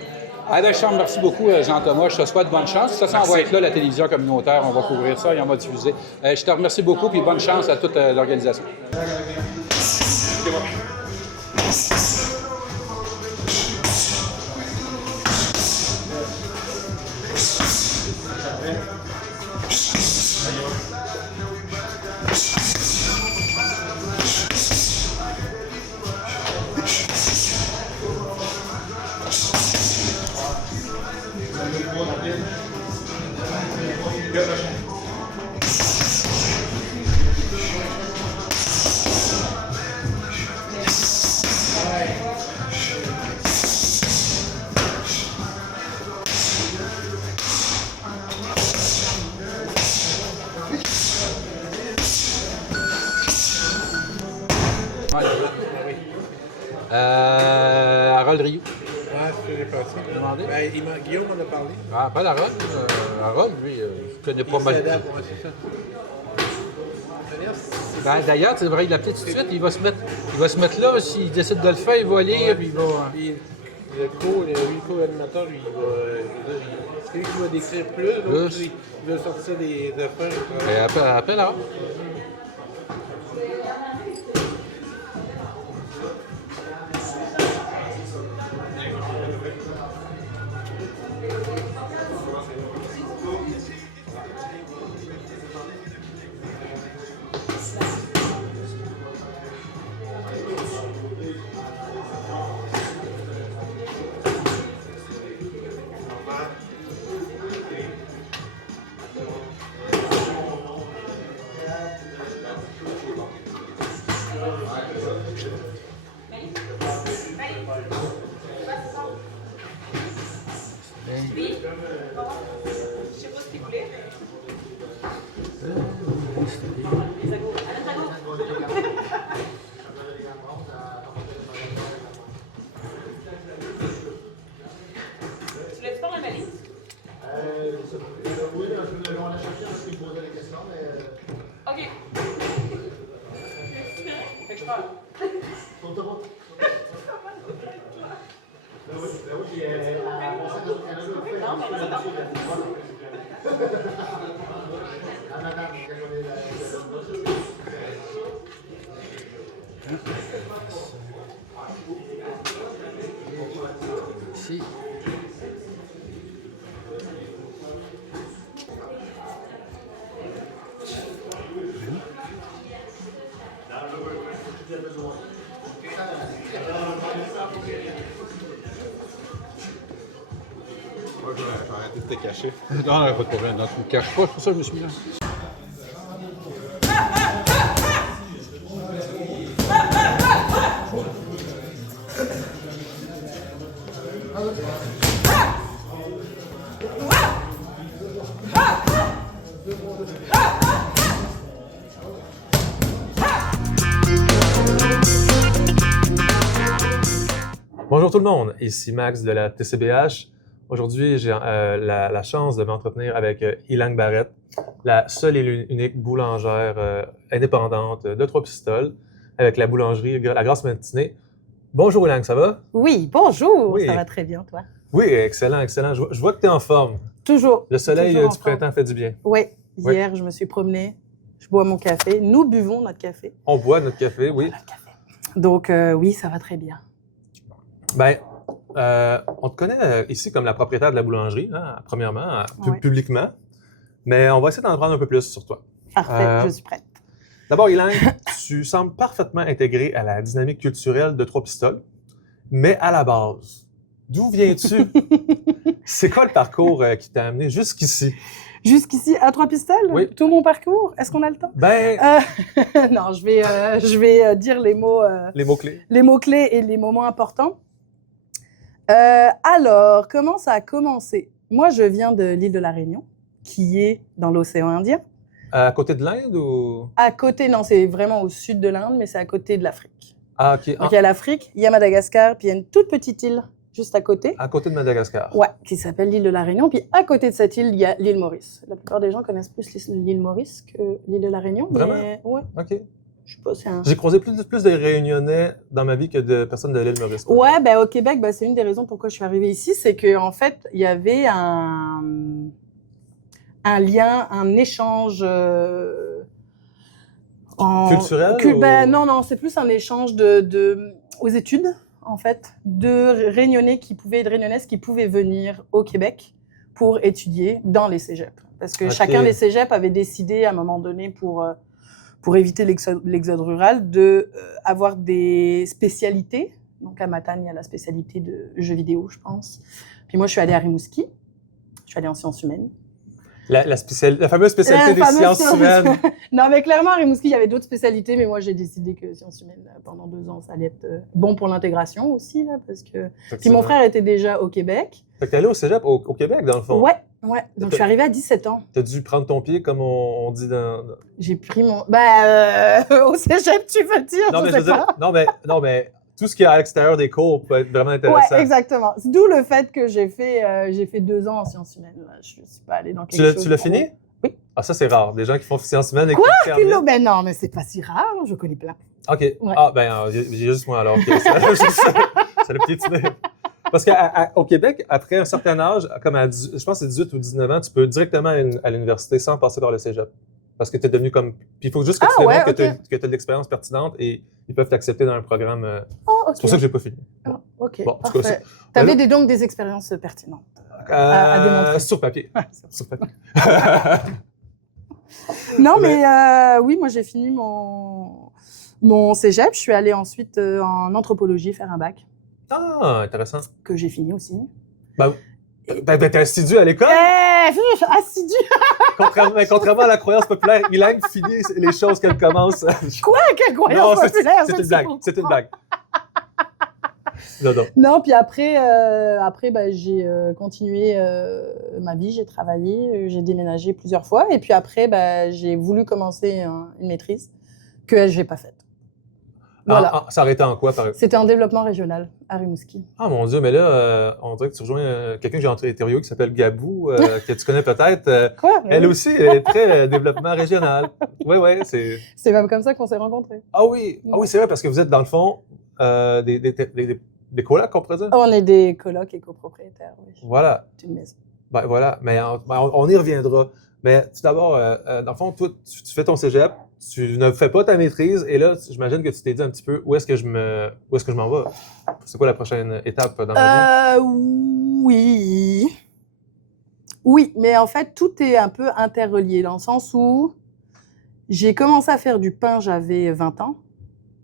Ah, ben, je te remercie beaucoup, Jean-Thomas. Je te souhaite bonne chance. Ça va être là, la télévision communautaire. On va couvrir ça et on va diffuser. Je te remercie beaucoup et bonne chance à toute l'organisation. Harold Rioux. Ah, c'est ce que j'ai pensé. Ben, Guillaume en a parlé. Ah, pas Harold. Harold, lui, je connais pas mal. C'est ça. Ben, d'ailleurs, tu devrais l'appeler tout de suite. Il va se mettre là. S'il décide de le faire, il va lire. Puis il va... Puis, le co-animateur, lui, c'est lui qui va décrire plus, l'autre, il va sortir des affaires. Appelle là. Je sais pas ce qu'il voulait. Tu l'as-tu pas dans ma liste? Oui, on a cherché parce qu'il me posait des questions, mais... OK. Fait que je parle. Ici. Moi, je vais arrêter de te cacher. Non, pas de problème. Non, tu me caches pas, c'est pour ça que je me suis mis là. Bonjour tout le monde, ici Max de la TCBH. Aujourd'hui, j'ai la chance de m'entretenir avec Ilang Barrett, la seule et unique boulangère indépendante de Trois-Pistoles, avec la boulangerie La Grasse Matinée. Bonjour Ilang, ça va? Oui, bonjour, Oui. ça va très bien, toi? Oui, excellent, excellent. Je vois que tu es en forme. Toujours. Le soleil toujours du en forme. printemps fait du bien. Oui, Oui. hier, je me suis promenée, je bois mon café, nous buvons notre café. On boit notre café, oui. Donc, oui, ça va très bien. Ben, on te connaît ici comme la propriétaire de la boulangerie, hein, premièrement, Ouais. publiquement, mais on va essayer d'en apprendre un peu plus sur toi. Parfait, je suis prête. D'abord, Ilang, tu sembles parfaitement intégré à la dynamique culturelle de Trois-Pistoles, mais à la base, d'où viens-tu? C'est quoi le parcours qui t'a amené jusqu'ici? Jusqu'ici, à Trois-Pistoles? Oui. Tout mon parcours? Est-ce qu'on a le temps? Ben, Non, je vais dire les mots, les mots-clés. les mots-clés et les moments importants. Alors, comment ça a commencé? Moi, je viens de l'île de la Réunion, qui est dans l'océan Indien. À côté de l'Inde ou? À côté, non, c'est vraiment au sud de l'Inde, mais c'est à côté de l'Afrique. Ah, OK. Donc, il y a l'Afrique, il y a Madagascar, puis il y a une toute petite île juste à côté. À côté de Madagascar. Ouais, qui s'appelle l'île de la Réunion. Puis à côté de cette île, il y a l'île Maurice. La plupart des gens connaissent plus l'île Maurice que l'île de la Réunion. Vraiment? Mais ouais, OK. je sais pas, c'est un... J'ai croisé plus de Réunionnais dans ma vie que de personnes de l'île Maurice. Ouais, ben au Québec, c'est une des raisons pourquoi je suis arrivée ici, c'est qu'en fait, il y avait un lien, un échange Culturel ou- non, c'est plus un échange aux études, en fait, de Réunionnais qui pouvaient venir au Québec pour étudier dans les cégeps. Parce que Ok. chacun des cégeps avait décidé à un moment donné pour éviter l'exode rural, de avoir des spécialités. Donc à Matane, il y a la spécialité de jeux vidéo, je pense. Puis moi, je suis allée à Rimouski. Je suis allée en sciences humaines. La fameuse spécialité des sciences humaines. Non, mais clairement, à Rimouski, il y avait d'autres spécialités, mais moi, j'ai décidé que sciences humaines, pendant 2 ans, ça allait être bon pour l'intégration aussi, là, parce que... Puis mon frère était déjà au Québec. Fait que t'es allé au cégep au Québec, dans le fond. Ouais. Donc, je suis arrivée à 17 ans. T'as dû prendre ton pied, comme on dit dans... J'ai pris mon... au cégep, tu veux dire? Non, mais je je sais veux dire, pas. non, mais tout ce qui est à l'extérieur des cours peut être vraiment intéressant. Ouais, exactement. C'est d'où le fait que j'ai fait 2 ans en sciences humaines. Là. Je ne suis pas allée dans quelque chose... Tu l'as fini? Oui. Ah, ça, c'est rare. Des gens qui font sciences humaines et Quoi? qui terminent. Ben non, mais c'est pas si rare. Je connais plein. OK. Ouais. Ah, ben, j'ai juste moi alors. OK. Ça l'a piétiné. Parce qu'au Québec, après un certain âge, comme je pense que c'est 18 ou 19 ans, tu peux directement à l'université sans passer par le cégep. Parce que tu es devenu comme. Puis il faut juste que tu démontres que tu as de l'expérience pertinente et ils peuvent t'accepter dans un programme. C'est pour ça que j'ai pas fini. Ah, OK, Bon, en tout cas, parfait. Tu avais donc des expériences pertinentes à démontrer. Sur papier. Sur papier. Non, mais oui, moi j'ai fini mon cégep. Je suis allée ensuite en anthropologie faire un bac. Ah, intéressant. Que j'ai fini aussi. T'es assidu à l'école? Assidu! Contrairement à la croyance populaire, Ilang finit les choses qu'elle commence. Quoi? Quelle croyance populaire? C'est une blague. C'est une blague. Non, puis après j'ai continué ma vie, j'ai travaillé, j'ai déménagé plusieurs fois. Et puis après, j'ai voulu commencer une maîtrise que je n'ai pas faite. Voilà. Ça aurait été en quoi, par exemple? C'était en développement régional à Rimouski. Ah mon Dieu, mais là, on dirait que tu rejoins quelqu'un que j'ai en interview qui s'appelle Gabou, que tu connais peut-être. Quoi? Elle aussi, elle est très développement régional. Oui, c'est... C'est même comme ça qu'on s'est rencontrés. Ah oui, c'est vrai, parce que vous êtes dans le fond des colocs, on pourrait dire? On est des colocs et copropriétaires, oui. Voilà. C'est une maison. Ben voilà, mais on y reviendra. Mais tout d'abord, dans le fond, toi, tu fais ton cégep, tu ne fais pas ta maîtrise, et là, j'imagine que tu t'es dit un petit peu où est-ce que je m'en vais? C'est quoi la prochaine étape dans ma vie? Oui. Oui, mais en fait, tout est un peu interrelié, dans le sens où j'ai commencé à faire du pain, j'avais 20 ans.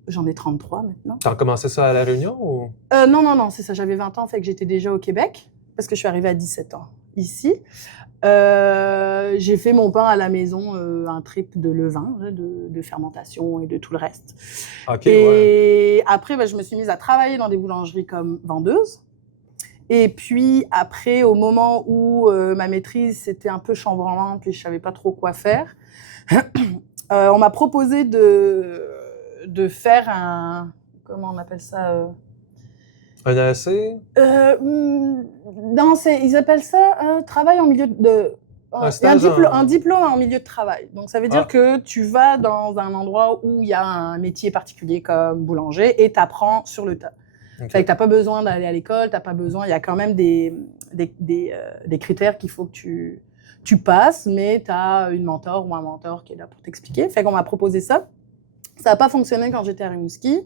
J'en ai 33 maintenant. Tu as commencé ça à La Réunion ou? Non, c'est ça. J'avais 20 ans, fait que j'étais déjà au Québec, parce que je suis arrivée à 17 ans ici. J'ai fait mon pain à la maison, un trip de levain, de fermentation et de tout le reste. Okay, après, je me suis mise à travailler dans des boulangeries comme vendeuse. Et puis après, au moment où ma maîtrise, c'était un peu chambranlant, puis je savais pas trop quoi faire, on m'a proposé de faire un... Comment on appelle ça Un ASC? Non, ils appellent ça travail en milieu de... Un diplôme en milieu de travail. Donc, ça veut dire que tu vas dans un endroit où il y a un métier particulier comme boulanger et tu apprends sur le tas. Okay. Fait que tu n'as pas besoin d'aller à l'école, t'as pas besoin... Il y a quand même des critères qu'il faut que tu passes, mais tu as une mentor ou un mentor qui est là pour t'expliquer. Fait qu'on m'a proposé ça. Ça n'a pas fonctionné quand j'étais à Rimouski.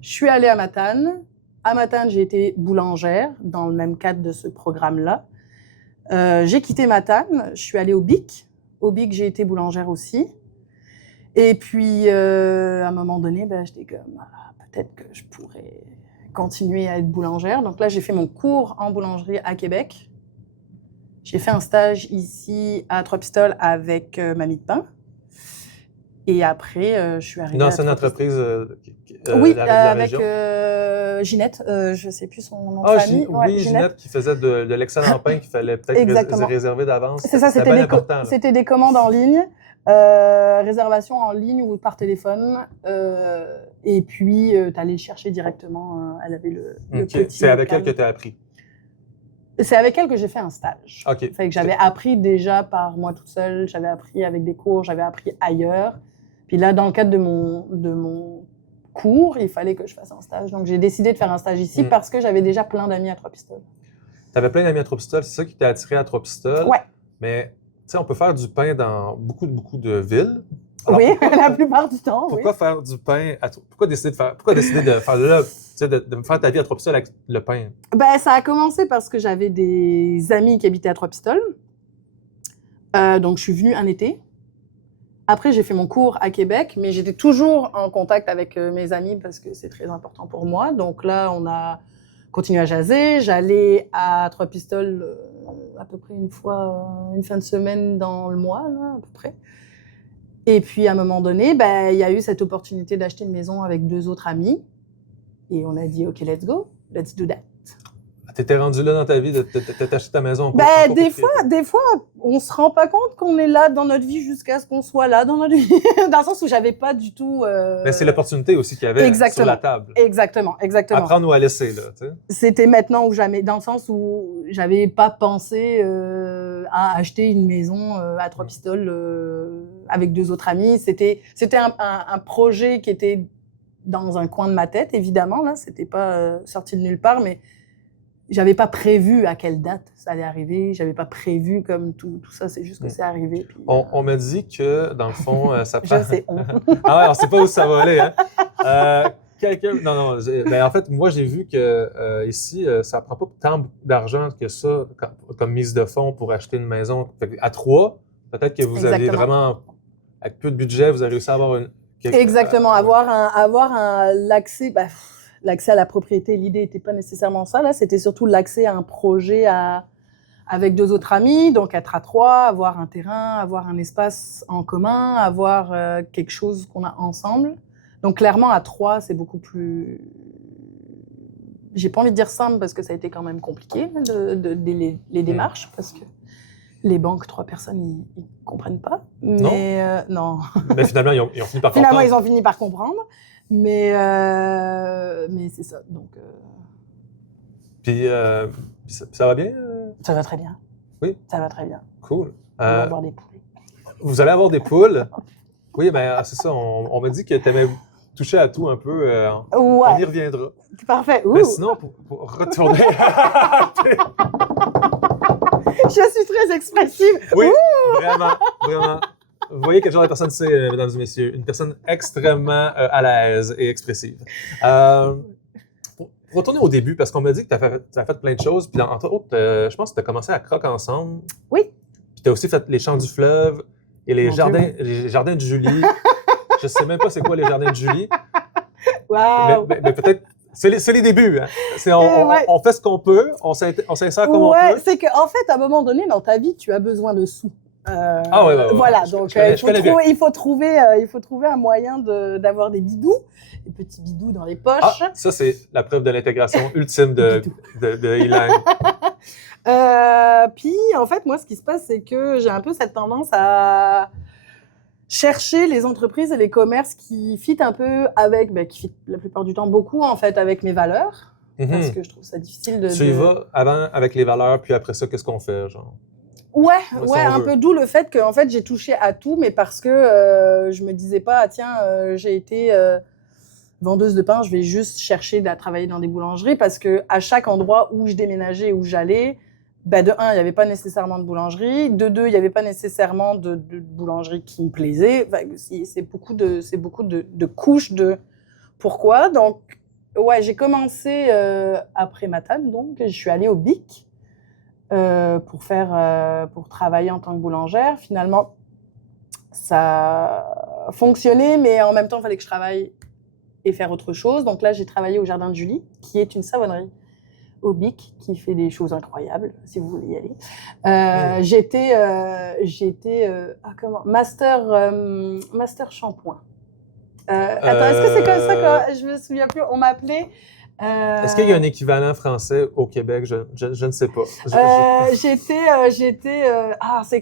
Je suis allée à Matane. À Matane, j'ai été boulangère dans le même cadre de ce programme-là. J'ai quitté Matane, je suis allée au BIC. Au BIC, j'ai été boulangère aussi. Et puis, à un moment donné, j'étais comme, peut-être que je pourrais continuer à être boulangère. Donc là, j'ai fait mon cours en boulangerie à Québec. J'ai fait un stage ici à Trois-Pistoles avec Mamie de Pain. Et après, je suis arrivée dans une entreprise oui, avec Ginette, je ne sais plus son nom de famille. Oui, Ginette qui faisait de l'excellent pain qu'il fallait peut-être réserver d'avance. C'est ça, c'était des commandes en ligne, réservation en ligne ou par téléphone. Et puis, tu allais le chercher directement. Elle avait le petit C'est avec elle que tu as appris? C'est avec elle que j'ai fait un stage. Okay. Fait que j'avais appris déjà par moi toute seule, j'avais appris avec des cours, j'avais appris ailleurs. Puis là, dans le cadre de mon cours, il fallait que je fasse un stage. Donc, j'ai décidé de faire un stage ici parce que j'avais déjà plein d'amis à Trois-Pistoles. Tu avais plein d'amis à Trois-Pistoles, c'est ça qui t'a attiré à Trois-Pistoles? Ouais. Mais, tu sais, on peut faire du pain dans beaucoup de villes. Alors, oui, la plupart du temps, pourquoi faire du pain Pourquoi décider de faire de faire ta vie à Trois-Pistoles avec le pain? Ça a commencé parce que j'avais des amis qui habitaient à Trois-Pistoles. Donc, je suis venue un été. Après, j'ai fait mon cours à Québec, mais j'étais toujours en contact avec mes amis parce que c'est très important pour moi. Donc là, on a continué à jaser. J'allais à Trois-Pistoles à peu près une fin de semaine dans le mois, là, à peu près. Et puis, à un moment donné, il y a eu cette opportunité d'acheter une maison avec 2 autres amis. Et on a dit, OK, let's go, let's do that. T'étais rendu là dans ta vie de t'acheter ta maison? Des fois, on se rend pas compte qu'on est là dans notre vie jusqu'à ce qu'on soit là dans notre vie. Dans le sens où j'avais pas du tout... Mais c'est l'opportunité aussi qu'il y avait sur la table. Exactement. Apprendre ou à laisser, là, tu sais. C'était maintenant ou jamais, dans le sens où j'avais pas pensé à acheter une maison à Trois-Pistoles avec 2 autres amis. C'était un projet qui était dans un coin de ma tête, évidemment, là. C'était pas sorti de nulle part, mais j'avais pas prévu à quelle date ça allait arriver, j'avais pas prévu comme tout ça, c'est juste que c'est arrivé. Puis, On me dit que, dans le fond, ça prend... je sais, Ah ouais, on sait pas où ça va aller, hein? Quelqu'un... Non, mais en fait, moi, j'ai vu que ici, ça prend pas tant d'argent que ça comme mise de fonds pour acheter une maison. Fait que à 3, peut-être que vous avez vraiment, avec peu de budget, vous avez réussi à avoir une... Exactement, avoir l'accès... L'accès à la propriété, l'idée n'était pas nécessairement ça, là, c'était surtout l'accès à un projet avec 2 autres amis, donc être à 3, avoir un terrain, avoir un espace en commun, avoir quelque chose qu'on a ensemble. Donc clairement, à 3, c'est beaucoup plus... J'ai pas envie de dire simple parce que ça a été quand même compliqué, les démarches, parce que les banques, 3 personnes, ils comprennent pas. Mais non. Mais finalement, ils ont fini par comprendre. Finalement, ils ont fini par comprendre. Mais c'est ça, donc... Puis, ça va bien? Ça va très bien. Oui? Ça va très bien. Cool. On va avoir des poules. Vous allez avoir des poules? Oui, ben c'est ça. On m'a dit que tu aimais toucher à tout un peu. On y reviendra. Parfait. Mais sinon, pour retourner... Je suis très expressive. Oui, vraiment. Vous voyez quel genre de personne c'est, mesdames et messieurs. Une personne extrêmement à l'aise et expressive. Pour retourner au début, parce qu'on m'a dit que tu as fait plein de choses, puis entre autres, je pense que tu as commencé à Croque Ensemble. Oui. Puis tu as aussi fait les Champs du Fleuve et les jardins de Julie. Je sais même pas c'est quoi les jardins de Julie. Wow! Mais peut-être... C'est les débuts. Hein. On fait ce qu'on peut, on s'insère comme on peut. Ouais, c'est qu'en fait, à un moment donné, dans ta vie, tu as besoin de sous. Ouais. Voilà, donc il faut trouver un moyen d'avoir des bidous, des petits bidous dans les poches. Ah, ça, c'est la preuve de l'intégration ultime de Ilan. Puis, en fait, moi, ce qui se passe, c'est que j'ai un peu cette tendance à chercher les entreprises et les commerces qui fit un peu avec, qui fit la plupart du temps beaucoup, en fait, avec mes valeurs. Parce que je trouve ça difficile de... Tu y vas avant avec les valeurs, puis après ça, qu'est-ce qu'on fait, genre? Ouais, un peu d'où le fait que en fait j'ai touché à tout, mais parce que je me disais pas j'ai été vendeuse de pain, je vais juste chercher à travailler dans des boulangeries, parce que à chaque endroit où je déménageais, où j'allais, de 1, il n'y avait pas nécessairement de boulangerie, de 2, il n'y avait pas nécessairement de boulangerie qui me plaisait. Enfin, c'est beaucoup de couches de pourquoi. Donc ouais, j'ai commencé après Matane, donc je suis allée au BIC. Pour travailler en tant que boulangère. Finalement, ça a fonctionné, mais en même temps, il fallait que je travaille et faire autre chose. Donc là, j'ai travaillé au Jardin de Julie, qui est une savonnerie au BIC, qui fait des choses incroyables, si vous voulez y aller. J'étais master shampoing. Attends, est-ce que c'est comme ça que je me souviens plus? On m'appelait... Est-ce qu'il y a un équivalent français au Québec? Je ne sais pas. C'est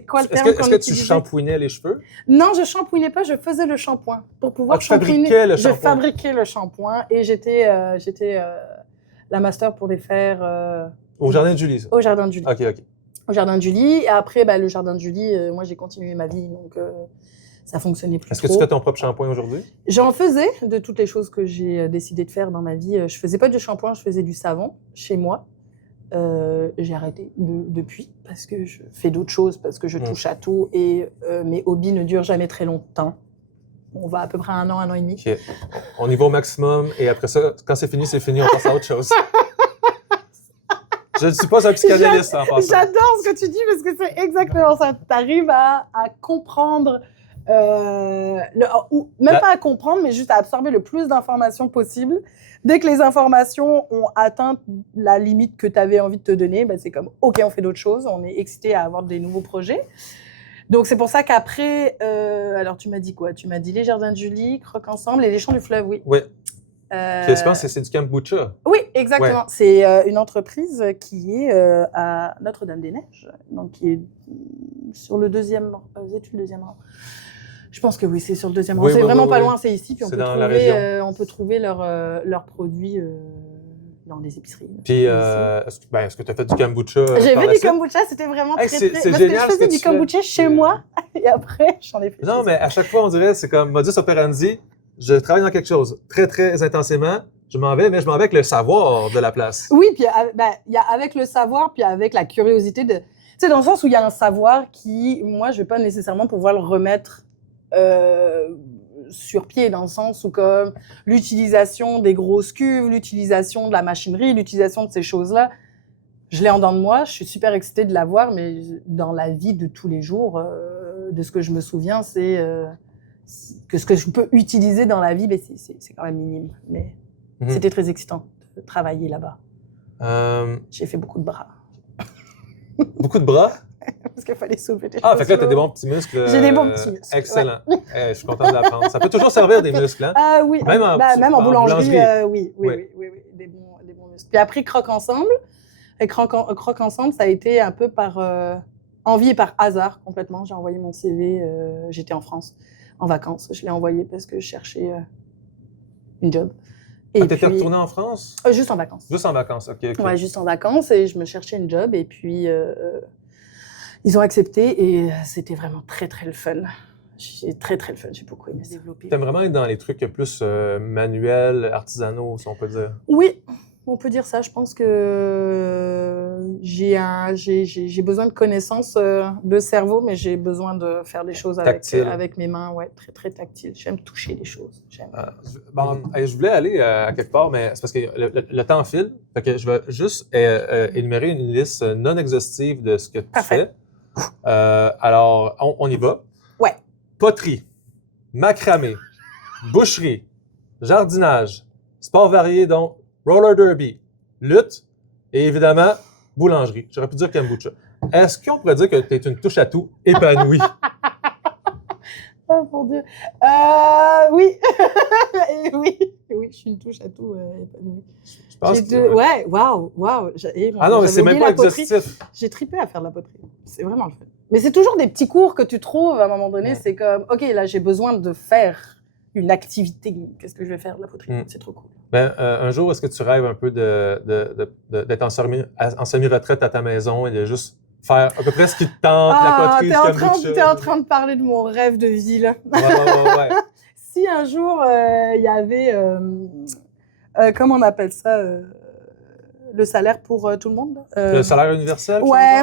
quoi le terme qu'on utilisait? Est-ce que tu shampouinais les cheveux? Non, je shampouinais pas, je faisais le shampoing. Pour pouvoir shampouiner. Je fabriquais le shampoing et j'étais la master pour les faire... Au Jardin de Julie, ça? Au Jardin de Julie. OK. Au Jardin de Julie. Et après, le Jardin de Julie, moi, j'ai continué ma vie, donc... ça fonctionnait plus trop. Est-ce que tu fais ton propre shampoing aujourd'hui? J'en faisais de toutes les choses que j'ai décidé de faire dans ma vie. Je faisais pas du shampoing, je faisais du savon chez moi. J'ai arrêté depuis parce que je fais d'autres choses, parce que je touche à tout et mes hobbies ne durent jamais très longtemps. On va à peu près 1 an, 1 an et demi. Okay. On y va au maximum et après ça, quand c'est fini, on passe à autre chose. Je ne suis pas un psychanalyste en passant. J'adore ce que tu dis parce que c'est exactement ça. Tu arrives à comprendre... pas à comprendre, mais juste à absorber le plus d'informations possible. Dès que les informations ont atteint la limite que tu avais envie de te donner, c'est comme, OK, on fait d'autres choses, on est excité à avoir des nouveaux projets. Donc, c'est pour ça qu'après, alors tu m'as dit quoi? Tu m'as dit les Jardins de Julie, Croque Ensemble et les Champs du Fleuve, oui. Oui. Je pense que c'est du kombucha. Oui, exactement. Ouais. C'est une entreprise qui est à Notre-Dame-des-Neiges, donc qui est sur le deuxième rang. Je pense que oui, c'est sur le deuxième rang. C'est vraiment pas loin, c'est ici. Puis on peut trouver leurs produits dans des épiceries. Puis, est-ce que tu as fait du kombucha? J'ai fait du kombucha, c'était vraiment très... C'est parce génial, que je faisais du kombucha chez moi, et après, j'en ai fait. Non, mais à chaque fois, on dirait, c'est comme modus operandi. Je travaille dans quelque chose très, très intensément. je m'en vais, mais je m'en vais avec le savoir de la place. Oui, puis il y a avec le savoir, puis avec la curiosité de... Tu sais, dans le sens où il y a un savoir qui, moi, je vais pas nécessairement pouvoir le remettre sur pied, dans le sens où comme l'utilisation des grosses cuves, l'utilisation de la machinerie, l'utilisation de ces choses-là, je l'ai en dedans de moi, je suis super excitée de l'avoir, mais dans la vie de tous les jours, de ce que je me souviens, c'est que ce que je peux utiliser dans la vie, ben, c'est quand même minime. Mais c'était très excitant de travailler là-bas. J'ai fait beaucoup de bras. Beaucoup de bras? Parce qu'il fallait soulever des choses. Ah, fait que là, t'as des bons petits muscles. J'ai des bons petits muscles. Excellent. Je suis content de l'apprendre. Ça peut toujours servir des muscles, hein? Oui, même en boulangerie, oui, des bons muscles. Puis après, Croque Ensemble, Croque Ensemble, ça a été un peu par envie et par hasard complètement. J'ai envoyé mon CV, j'étais en France, en vacances. Je l'ai envoyé parce que je cherchais une job. Et t'étais retournée en France? Juste en vacances. Juste en vacances, OK. Ouais, juste en vacances, et je me cherchais une job, et puis ils ont accepté, et c'était vraiment très, très le fun. J'ai très, très le fun, j'ai beaucoup aimé ça. T'aimes vraiment être dans les trucs plus manuels, artisanaux, si on peut dire? Oui, on peut dire ça. Je pense que j'ai besoin de connaissances de cerveau, mais j'ai besoin de faire des choses avec mes mains, ouais, très, très tactile. J'aime toucher les choses. Je voulais aller à quelque part, mais c'est parce que le temps file. Fait que je vais juste énumérer une liste non exhaustive de ce que tu fais. Alors, on y va. Ouais. Poterie, macramé, boucherie, jardinage, sport varié dont roller derby, lutte et évidemment boulangerie. J'aurais pu dire kombucha. Est-ce qu'on pourrait dire que tu es une touche-à-tout épanouie? Oh mon Dieu. Oui. Oui, je suis une touche-à-tout épanouie. Je pense Ouais, waouh. Ah non, mais c'est même pas exhaustif. J'ai trippé à faire de la poterie. C'est vraiment le fun. Mais c'est toujours des petits cours que tu trouves à un moment donné. Ouais. C'est comme, OK, là, j'ai besoin de faire une activité. Qu'est-ce que je vais faire de la poterie? C'est trop cool. Ben, un jour, est-ce que tu rêves un peu d'être en semi-retraite à ta maison et de juste faire à peu près ce qui te tente, la poterie, t'es en train de parler de mon rêve de vie, là. Ouais. Si un jour, il y avait, comment on appelle ça, le salaire pour tout le monde? Le salaire universel? Ouais.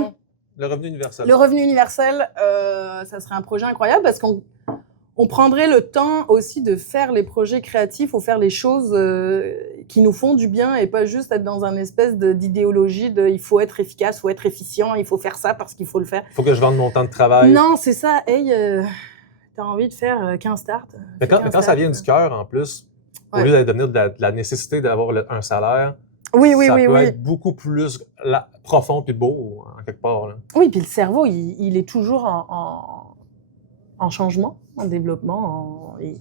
Le revenu universel. Le revenu universel, ça serait un projet incroyable parce qu'on prendrait le temps aussi de faire les projets créatifs ou faire les choses qui nous font du bien et pas juste être dans un espèce d'idéologie de il faut être efficace, il faut être efficient, il faut faire ça parce qu'il faut le faire. Il faut que je vende mon temps de travail. Non, c'est ça. Hey, t'as envie de faire 15 starts. Mais quand ça vient du cœur, en plus, au lieu de devenir de la nécessité d'avoir un salaire, ça peut être beaucoup plus profond et beau, en quelque part. Là. Oui, puis le cerveau, il est toujours en changement, en développement. Tu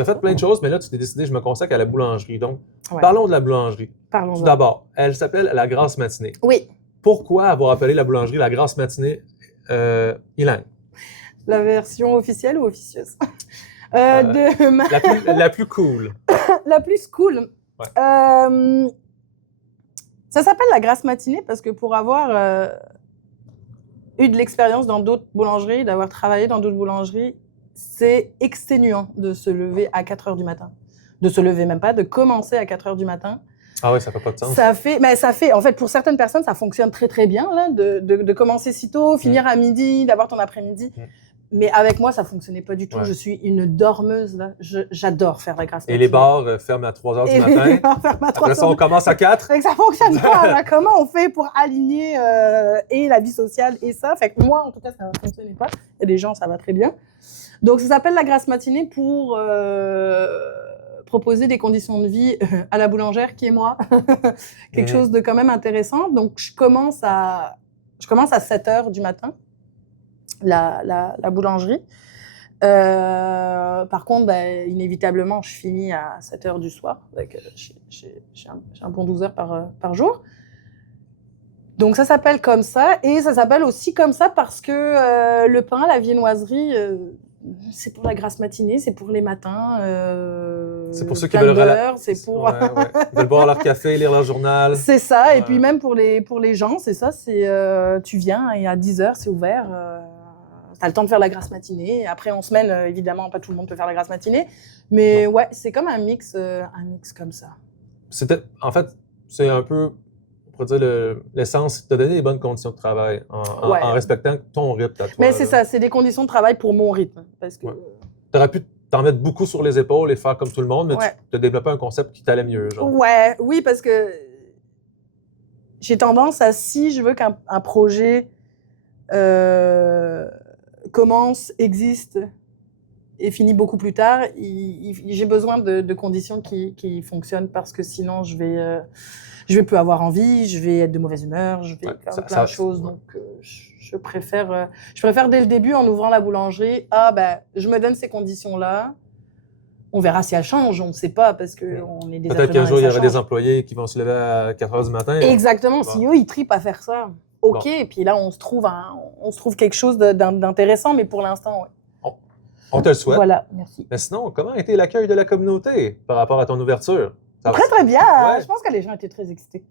as fait plein de choses, mais là, tu t'es décidé, je me consacre à la boulangerie. Donc, parlons de la boulangerie. Tout d'abord, elle s'appelle la Grasse Matinée. Oui. Pourquoi avoir appelé la boulangerie la Grasse Matinée, Ilan? La version officielle ou officieuse? La plus cool. La plus cool. Ouais. Ça s'appelle la Grasse Matinée parce que pour avoir eu de l'expérience dans d'autres boulangeries, d'avoir travaillé dans d'autres boulangeries, c'est exténuant de se lever à 4 heures du matin. De se lever même pas, de commencer à 4 heures du matin. Ah oui, ça fait pas de sens. Ça fait, en fait, pour certaines personnes, ça fonctionne très très bien, là, de commencer si tôt, finir à midi, d'avoir ton après-midi. Mais avec moi, ça fonctionnait pas du tout. Ouais. Je suis une dormeuse, là. J'adore faire la grasse matinée. Et les bars ferment à 3 heures du matin. Les bars ferment à 3 heures. Après ça, on commence à 4. Fait que ça fonctionne pas, là. Comment on fait pour aligner et la vie sociale et ça? Fait que moi, en tout cas, ça ne fonctionnait pas. Il y a des gens, ça va très bien. Donc, ça s'appelle la grasse matinée pour proposer des conditions de vie à la boulangère, qui est moi. Quelque chose de quand même intéressant. Donc, je commence à 7 heures du matin. La boulangerie. Par contre, inévitablement, je finis à 7 heures du soir. J'ai un bon 12 heures par jour. Donc, ça s'appelle comme ça. Et ça s'appelle aussi comme ça parce que le pain, la viennoiserie, c'est pour la grasse matinée, c'est pour les matins. C'est pour ceux qui veulent c'est pour... Ils veulent boire leur café, lire leur journal. C'est ça. Et puis même pour les gens, c'est ça. Tu viens et à 10 heures, c'est ouvert. T'as le temps de faire la grasse matinée. Après, en semaine, évidemment, pas tout le monde peut faire la grasse matinée. Mais ouais, c'est comme un mix comme ça. En fait, c'est un peu, on pourrait dire, l'essence, de donner les bonnes conditions de travail en respectant ton rythme à toi. Mais c'est ça, c'est des conditions de travail pour mon rythme. Parce que... Tu aurais pu t'en mettre beaucoup sur les épaules et faire comme tout le monde, mais tu as développé un concept qui t'allait mieux. Genre. Oui, parce que j'ai tendance à, si je veux qu'un projet commence, existe et finit beaucoup plus tard, j'ai besoin de conditions qui fonctionnent parce que sinon je vais plus avoir envie, je vais être de mauvaise humeur, je vais faire plein de choses. Donc je préfère dès le début, en ouvrant la boulangerie, je me donne ces conditions-là. On verra si elles changent, on ne sait pas, parce qu'on est des êtres humains. Peut-être qu'un jour, il y aura des employés qui vont se lever à 4 h du matin. Exactement. Si eux, ils tripent à faire ça, OK. Et puis là, on se trouve quelque chose d'intéressant, mais pour l'instant, On te le souhaite. Voilà, merci. Mais sinon, comment a été l'accueil de la communauté par rapport à ton ouverture? Très, très bien. Je pense que les gens étaient très excités.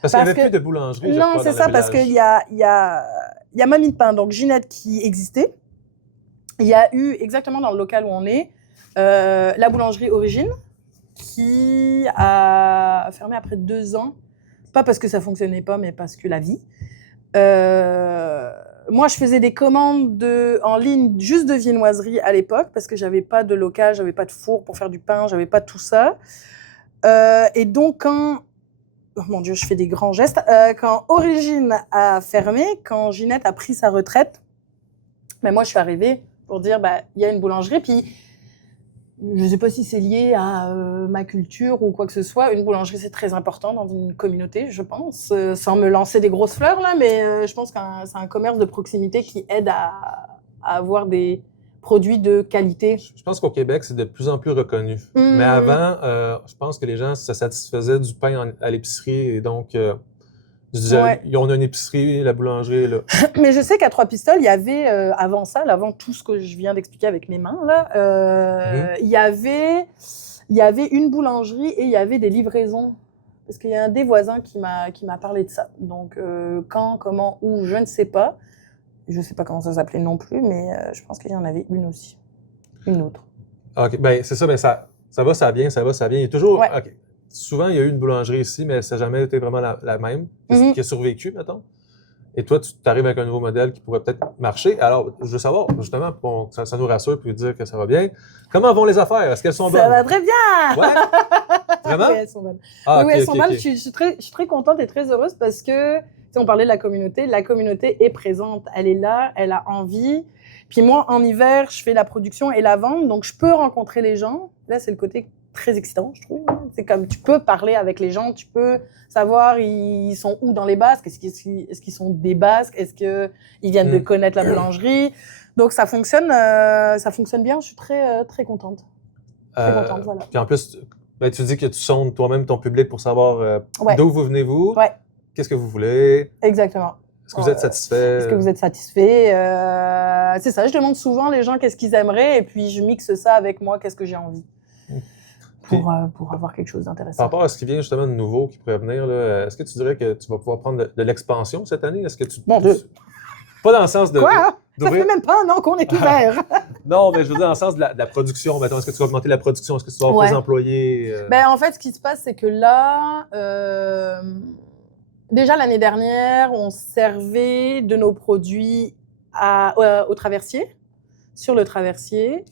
Parce qu'il n'y avait plus de boulangerie. Non, c'est ça, parce qu'il y a Mamie de Pain, donc Ginette, qui existait. Il y a eu, exactement dans le local où on est, la boulangerie Origine, qui a fermé après 2 ans. Pas parce que ça ne fonctionnait pas, mais parce que la vie. Moi, je faisais des commandes en ligne juste de viennoiserie à l'époque, parce que je n'avais pas de local, je n'avais pas de four pour faire du pain, je n'avais pas tout ça. Et donc, quand... Oh mon Dieu, je fais des grands gestes. Quand Origine a fermé, quand Ginette a pris sa retraite, moi, je suis arrivée pour dire, il y a une boulangerie, puis je ne sais pas si c'est lié à ma culture ou quoi que ce soit. Une boulangerie, c'est très important dans une communauté, je pense. Sans me lancer des grosses fleurs, là, mais je pense que c'est un commerce de proximité qui aide à avoir des produits de qualité. Je pense qu'au Québec, c'est de plus en plus reconnu. Mais avant, je pense que les gens se satisfaisaient du pain à l'épicerie. Et donc, je disais, on a une épicerie, la boulangerie est là. Mais je sais qu'à Trois-Pistoles, il y avait, avant ça, avant tout ce que je viens d'expliquer avec mes mains, là, il y avait une boulangerie et il y avait des livraisons. Parce qu'il y a un des voisins qui m'a parlé de ça. Donc, quand, comment, où, je ne sais pas. Je ne sais pas comment ça s'appelait non plus, mais je pense qu'il y en avait une aussi. Une autre. OK, c'est ça, ça va, ça vient, ça va, ça vient. Il y a toujours... OK. Souvent, il y a eu une boulangerie ici, mais ça n'a jamais été vraiment la même, qui a survécu, mettons. Et toi, tu arrives avec un nouveau modèle qui pourrait peut-être marcher. Alors, je veux savoir, justement, pour que ça nous rassure puis dire que ça va bien. Comment vont les affaires? Est-ce qu'elles sont bonnes? Ça va très bien! Ouais? Vraiment? Oui, elles sont bonnes. Oui, elles sont bonnes. Je suis très contente et très heureuse parce que, on parlait de la communauté est présente. Elle est là, elle a envie. Puis moi, en hiver, je fais la production et la vente, donc je peux rencontrer les gens. Là, c'est le côté très excitant, je trouve. C'est comme tu peux parler avec les gens, tu peux savoir ils sont où dans les basques, est-ce qu'ils sont des basques, est-ce qu'ils viennent de connaître la boulangerie. Donc ça fonctionne bien, je suis très, très contente. Très contente, voilà. Puis en plus, tu dis que tu sondes toi-même ton public pour savoir d'où vous venez-vous, qu'est-ce que vous voulez. Exactement. Est-ce que vous êtes satisfait? Est-ce que vous êtes satisfait? C'est ça, je demande souvent les gens qu'est-ce qu'ils aimeraient et puis je mixe ça avec moi, qu'est-ce que j'ai envie. Pour avoir quelque chose d'intéressant. Par rapport à ce qui vient justement de nouveau qui pourrait venir, est-ce que tu dirais que tu vas pouvoir prendre de l'expansion cette année? Est-ce que tu... Mon Dieu! Pas dans le sens de... Quoi? Ça fait même pas un an qu'on est ouvert! Non, mais je veux dire dans le sens de la production. Mettons, est-ce que tu vas augmenter la production? Est-ce que tu vas avoir plus d'employés? En fait, ce qui se passe, c'est que là... Déjà, l'année dernière, on servait de nos produits au traversier. Sur le traversier.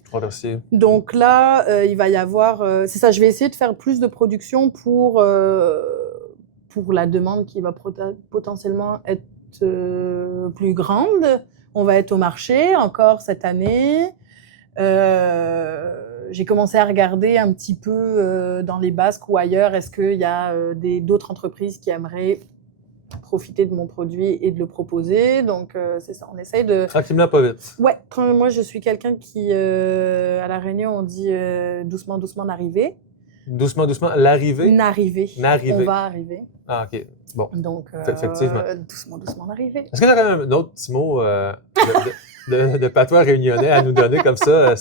Donc là, il va y avoir... c'est ça, je vais essayer de faire plus de production pour la demande qui va potentiellement être plus grande. On va être au marché encore cette année. J'ai commencé à regarder un petit peu dans les Basques ou ailleurs. Est-ce qu'il y a d'autres entreprises qui aimeraient profiter de mon produit et de le proposer. Donc, c'est ça, on essaye de... Tranquillement, pas vite. Ouais, moi, je suis quelqu'un qui, à La Réunion, on dit doucement, doucement, n'arriver. Doucement, doucement, l'arrivée? N'arriver. On va arriver. Ah, OK. Bon. Donc, effectivement. Doucement, doucement, n'arriver. Est-ce qu'il y aurait un autre petit mot de patois réunionnais à nous donner comme ça?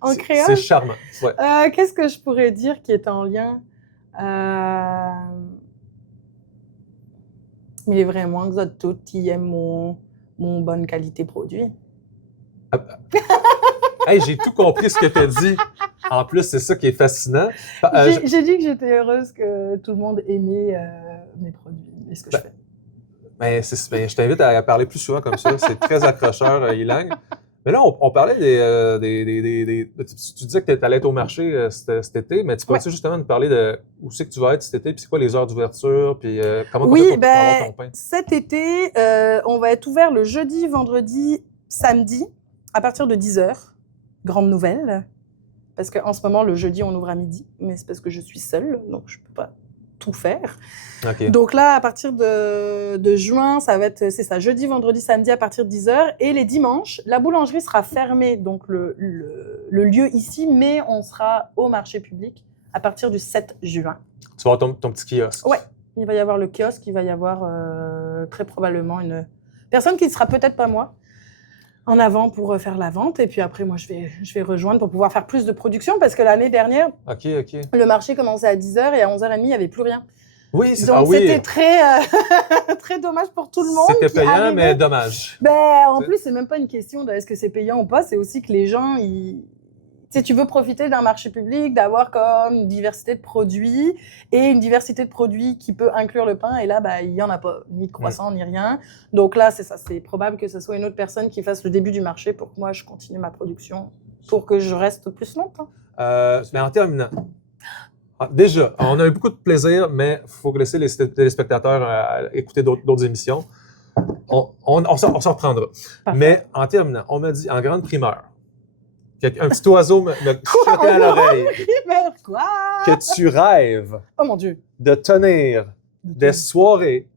En créole? C'est charmant. Ouais. Qu'est-ce que je pourrais dire qui est en lien? Il est vraiment que vous êtes tous qui aiment mon bonne qualité produit. Hey, j'ai tout compris ce que tu as dit. En plus, c'est ça qui est fascinant. J'ai dit que j'étais heureuse que tout le monde aimait mes produits et ce que je fais. Ben, je t'invite à parler plus souvent comme ça. C'est très accrocheur, Ilang. Mais là, on parlait tu disais que tu allais être au marché cet été, mais tu peux-tu justement nous parler de où c'est que tu vas être cet été, puis c'est quoi les heures d'ouverture, puis comment tu fais pour avoir ton pain? Cet été, on va être ouvert le jeudi, vendredi, samedi, à partir de 10h. Grande nouvelle. Parce qu'en ce moment, le jeudi, on ouvre à midi, mais c'est parce que je suis seule, donc je ne peux pas tout faire. Okay. Donc là, à partir de juin, ça va être, c'est ça, jeudi, vendredi, samedi à partir de 10h. Et les dimanches, la boulangerie sera fermée, donc le lieu ici, mais on sera au marché public à partir du 7 juin. Tu vas avoir ton petit kiosque. Oui, il va y avoir le kiosque, il va y avoir très probablement une personne qui ne sera peut-être pas moi, en avant pour faire la vente. Et puis après, moi, je vais rejoindre pour pouvoir faire plus de production parce que l'année dernière, le marché commençait à 10h et à 11h30, il n'y avait plus rien. Oui, c'est donc c'était très, très dommage pour tout le monde. C'était payant, mais dommage. En plus, c'est même pas une question de est-ce que c'est payant ou pas, c'est aussi que les gens, tu veux profiter d'un marché public, d'avoir comme une diversité de produits et une diversité de produits qui peut inclure le pain. Et là, il n'y en a pas, ni de croissant, ni rien. Donc là, c'est ça. C'est probable que ce soit une autre personne qui fasse le début du marché pour que moi, je continue ma production, pour que je reste plus longtemps. Mais en terminant, déjà, on a eu beaucoup de plaisir, mais il faut laisser les téléspectateurs écouter d'autres émissions. On s'en reprendra. Parfait. Mais en terminant, on m'a dit en grande primeur, un petit oiseau me chuchotait à l'oreille. Quoi? Que tu rêves mon Dieu. de tenir des soirées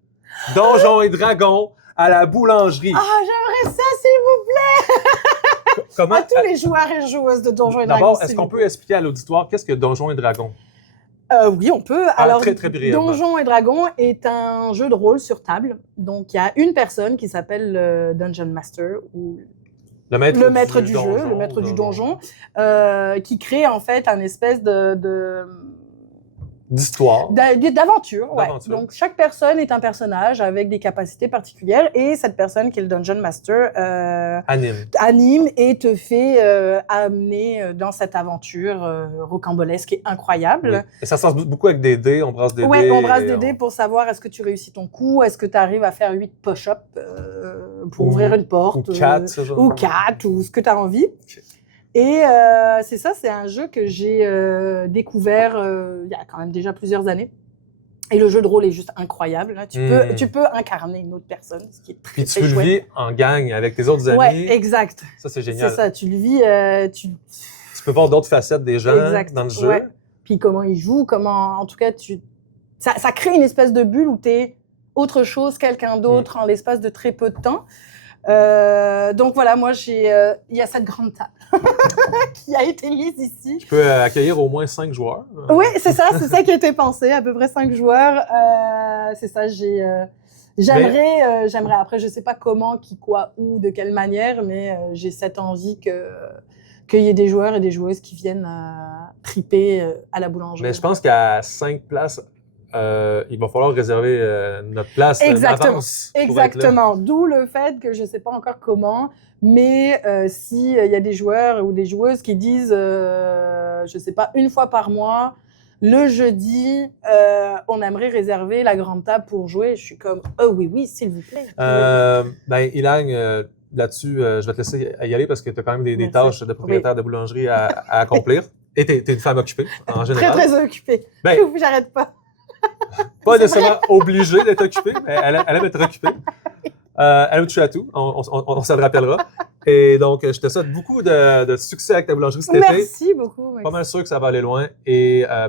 Donjons et Dragons à la boulangerie. Ah, j'aimerais ça, s'il vous plaît! Comment? À tous les joueurs et joueuses de Donjons et Dragons. D'abord, est-ce qu'on peut expliquer à l'auditoire qu'est-ce que Donjons et Dragons? Oui, on peut. Alors, très, très brièvement. Donjons et Dragons est un jeu de rôle sur table. Donc, il y a une personne qui s'appelle le Dungeon Master ou le maître du jeu, le maître du donjon, qui crée en fait un espèce d'histoire. D'aventure, ouais. Donc, chaque personne est un personnage avec des capacités particulières et cette personne qui est le Dungeon Master anime et te fait amener dans cette aventure rocambolesque et incroyable. Oui. Et ça se passe beaucoup avec des dés, on brasse des dés. Oui, on brasse des dés pour savoir est-ce que tu réussis ton coup, est-ce que tu arrives à faire 8 push-ups pour ouvrir une porte. Ou 4, ou 4, ou ce que tu as envie. Okay. Et c'est ça, c'est un jeu que j'ai découvert il y a quand même déjà plusieurs années. Et le jeu de rôle est juste incroyable. Là. Tu peux incarner une autre personne, ce qui est très, très chouette. Puis tu le vis en gang avec tes autres amis. Oui, exact. Ça, c'est génial. C'est ça, tu le vis... Tu peux voir d'autres facettes des gens dans le jeu. Ouais. Puis comment ils jouent, en tout cas, ça crée une espèce de bulle où tu es autre chose, quelqu'un d'autre en l'espace de très peu de temps. Donc voilà, moi il y a cette grande table qui a été mise ici. Tu peux accueillir au moins 5 joueurs. Oui, c'est ça qui a été pensé, à peu près 5 joueurs. C'est ça, j'aimerais, après je sais pas comment, qui, quoi, où, de quelle manière, mais j'ai cette envie qu'il y ait des joueurs et des joueuses qui viennent triper à la boulangerie. Mais je pense qu'à 5 places, il va falloir réserver notre place en avance. Exactement. D'où le fait que je ne sais pas encore comment, mais s'il y a des joueurs ou des joueuses qui disent, je ne sais pas, une fois par mois, le jeudi, on aimerait réserver la grande table pour jouer. Je suis comme, oh oui, s'il vous plaît. Ilang, là-dessus, je vais te laisser y aller parce que tu as quand même des tâches de propriétaire de boulangerie à accomplir. Et tu es une femme occupée, en général. Très, très occupée. J'arrête pas. Pas nécessairement obligée d'être occupée, mais elle aime être occupée. Elle aime toucher à tout, on se le rappellera. Et donc, je te souhaite beaucoup de succès avec ta boulangerie cet été. Merci beaucoup. Pas mal sûr que ça va aller loin. Et à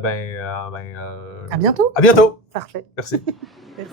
bientôt. À bientôt. Parfait. Merci. Merci.